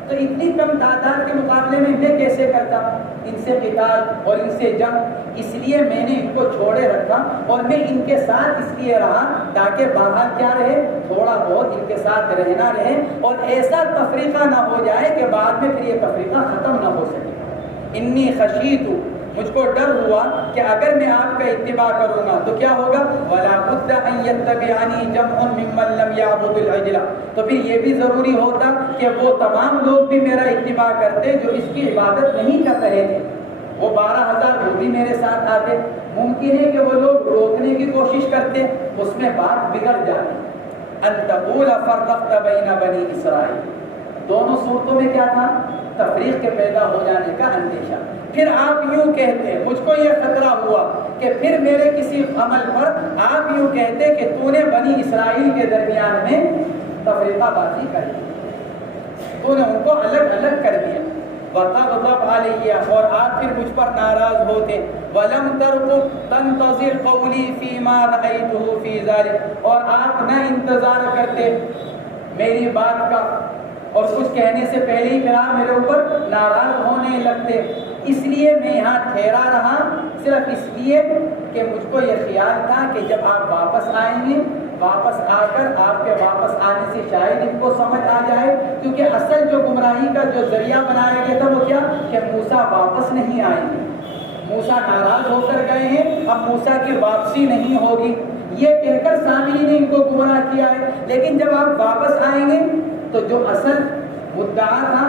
تو اتنی کم تعداد کے مقابلے میں میں کیسے کرتا ان سے قتال اور ان سے جنگ، اس لیے میں نے ان کو چھوڑے رکھا اور میں ان کے ساتھ اس لیے رہا تاکہ باہر کیا رہے، تھوڑا بہت ان کے ساتھ رہنا رہے اور ایسا تفریقہ نہ ہو جائے کہ بعد میں پھر یہ تفریقہ ختم نہ ہو سکے۔ انی خشیت، مجھ کو ڈر ہوا کہ اگر میں آپ کا اتباع کروں گا تو کیا ہوگا، وَلَا بُدَّ أَن يَتَّبِعَنِي جَمْعٌ مِّمَّن لَّمْ يَعْبُدِ الْعِجْلَ، تو پھر یہ بھی ضروری ہوتا کہ وہ تمام لوگ بھی میرا اتباع کرتے جو اس کی عبادت نہیں کر رہے تھے، وہ 12,000 وہ بھی میرے ساتھ آتے، ممکن ہے کہ وہ لوگ روکنے کی کوشش کرتے، اس میں بات بگڑ جاتی۔ أَن تَقُولَ فَرَّقْتَ بَيْنَ بَنِي إِسرَائِيلَ، دونوں صورتوں میں کیا تھا، تفریق کے پیدا ہو جانے کا اندیشہ۔ پھر آپ یوں کہتے، مجھ کو یہ خطرہ ہوا کہ پھر میرے کسی عمل پر آپ یوں کہتے کہ تو نے بنی اسرائیل کے درمیان میں تفریقہ بازی کر دی، تو نے ان کو الگ الگ کر دیا۔ وَتَغْضَبْ عَلَيَّ، اور آپ پھر مجھ پر ناراض ہوتے۔ وَلَمْ تَرْقُبْ تَنْتَظِرْ قَوْلِي فِي مَا رَأَيْتُهُ فِي ذَلِكَ، اور آپ نہ انتظار کرتے میری بات کا اور کچھ کہنے سے پہلے ہی پھر آپ میرے اوپر ناراض ہونے لگتے، اس لیے میں یہاں ٹھہرا رہا، صرف اس لیے کہ مجھ کو یہ خیال تھا کہ جب آپ واپس آئیں گے، واپس آ کر آپ کے واپس آنے سے شاید ان کو سمجھ آ جائے، کیونکہ اصل جو گمراہی کا جو ذریعہ بنایا گیا تھا وہ کیا کہ موسیٰ واپس نہیں آئیں گے، موسیٰ ناراض ہو کر گئے ہیں، اب موسیٰ کی واپسی نہیں ہوگی، یہ کہہ کر سامری نے ان کو گمراہ کیا ہے۔ لیکن جب آپ واپس آئیں گے تو جو اصل مدعا تھا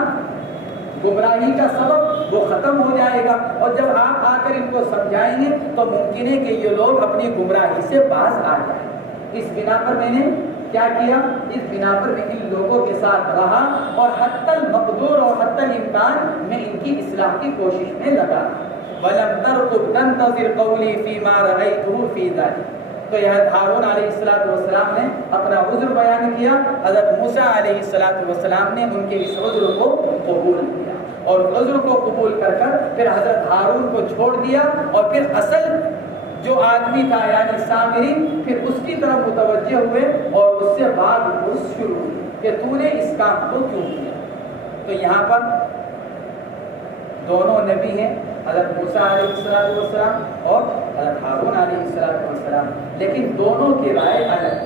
گمراہی کا سبب وہ ختم ہو جائے گا، اور جب آپ آ کر ان کو سمجھائیں گے تو ممکن ہے کہ یہ لوگ اپنی گمراہی سے باز آ جائیں۔ اس بنا پر میں نے کیا کیا، اس بنا پر میں ان لوگوں کے ساتھ رہا اور حتی المقدور اور حتی الامکان میں ان کی اصلاح کی کوشش میں لگا۔ وَلَمْ تَرْقُبْ تَنْتَظِرْ قَوْلِي فِي مَا رَأَيْتُهُ فِي ذَلِكَ، تو یہ ہارون علیہ السلام نے اپنا عذر بیان کیا، حضرت موسیٰ علیہ السلام نے ان کے اس عذر کو قبول کیا اور عذر کو قبول کر کر پھر حضرت ہارون کو چھوڑ دیا، اور پھر اصل جو آدمی تھا یعنی سامری پھر اس کی طرف متوجہ ہوئے اور اس سے بات شروع ہوئی کہ تو نے اس کام کو کیوں کیا۔ تو یہاں پر دونوں نبی ہیں، حضرت موسیٰ علیہ السلام اور حضرت ہارون علیہ السلام، لیکن دونوں کی رائے الگ۔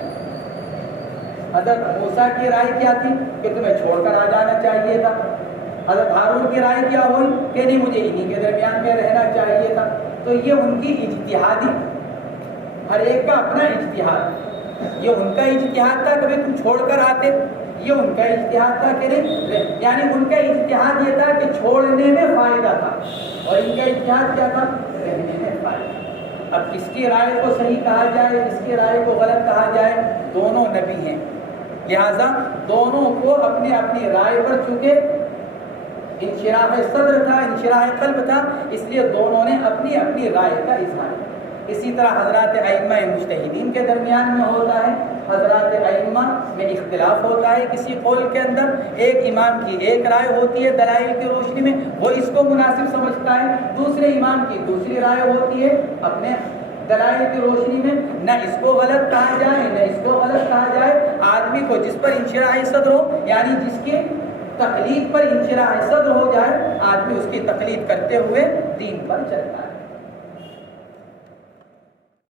حضرت موسیٰ کی رائے کیا تھی کہ تمہیں چھوڑ کر آ جانا چاہیے تھا، حضرت ہارون کی رائے کیا ہوئی کہ نہیں مجھے انہی کے درمیان میں رہنا چاہیے تھا۔ تو یہ ان کی اجتہادی، ہر ایک کا اپنا اجتہاد، یہ ان کا اجتہاد تھا کہ تم چھوڑ کر آتے، یہ ان کا اجتہاد تھا کہ نہیں، یعنی ان کا اجتہاد یہ تھا کہ چھوڑنے میں فائدہ تھا اور ان کا اجتہاد کیا تھا، رہنے میں فائدہ۔ اب کس کی رائے کو صحیح کہا جائے، کس کی رائے کو غلط کہا جائے، دونوں نبی ہیں، لہذا دونوں کو اپنی اپنی رائے پر، چونکہ انشراح صدر تھا، انشراح قلب تھا، اس لیے دونوں نے اپنی اپنی رائے کا اظہار کیا۔ اسی طرح حضرات ائمہ مجتہدین کے درمیان میں ہوتا ہے، حضرات ائمہ میں اختلاف ہوتا ہے کسی قول کے اندر، ایک امام کی ایک رائے ہوتی ہے دلائل کی روشنی میں، وہ اس کو مناسب سمجھتا ہے، دوسرے امام کی دوسری رائے ہوتی ہے اپنے دلائل کی روشنی میں، نہ اس کو غلط کہا جائے نہ اس کو غلط کہا جائے۔ آدمی کو جس پر انشراح صدر ہو، یعنی جس کی تقلید پر انشراح صدر ہو جائے، آدمی اس کی تقلید کرتے ہوئے دین پر چلتا ہے۔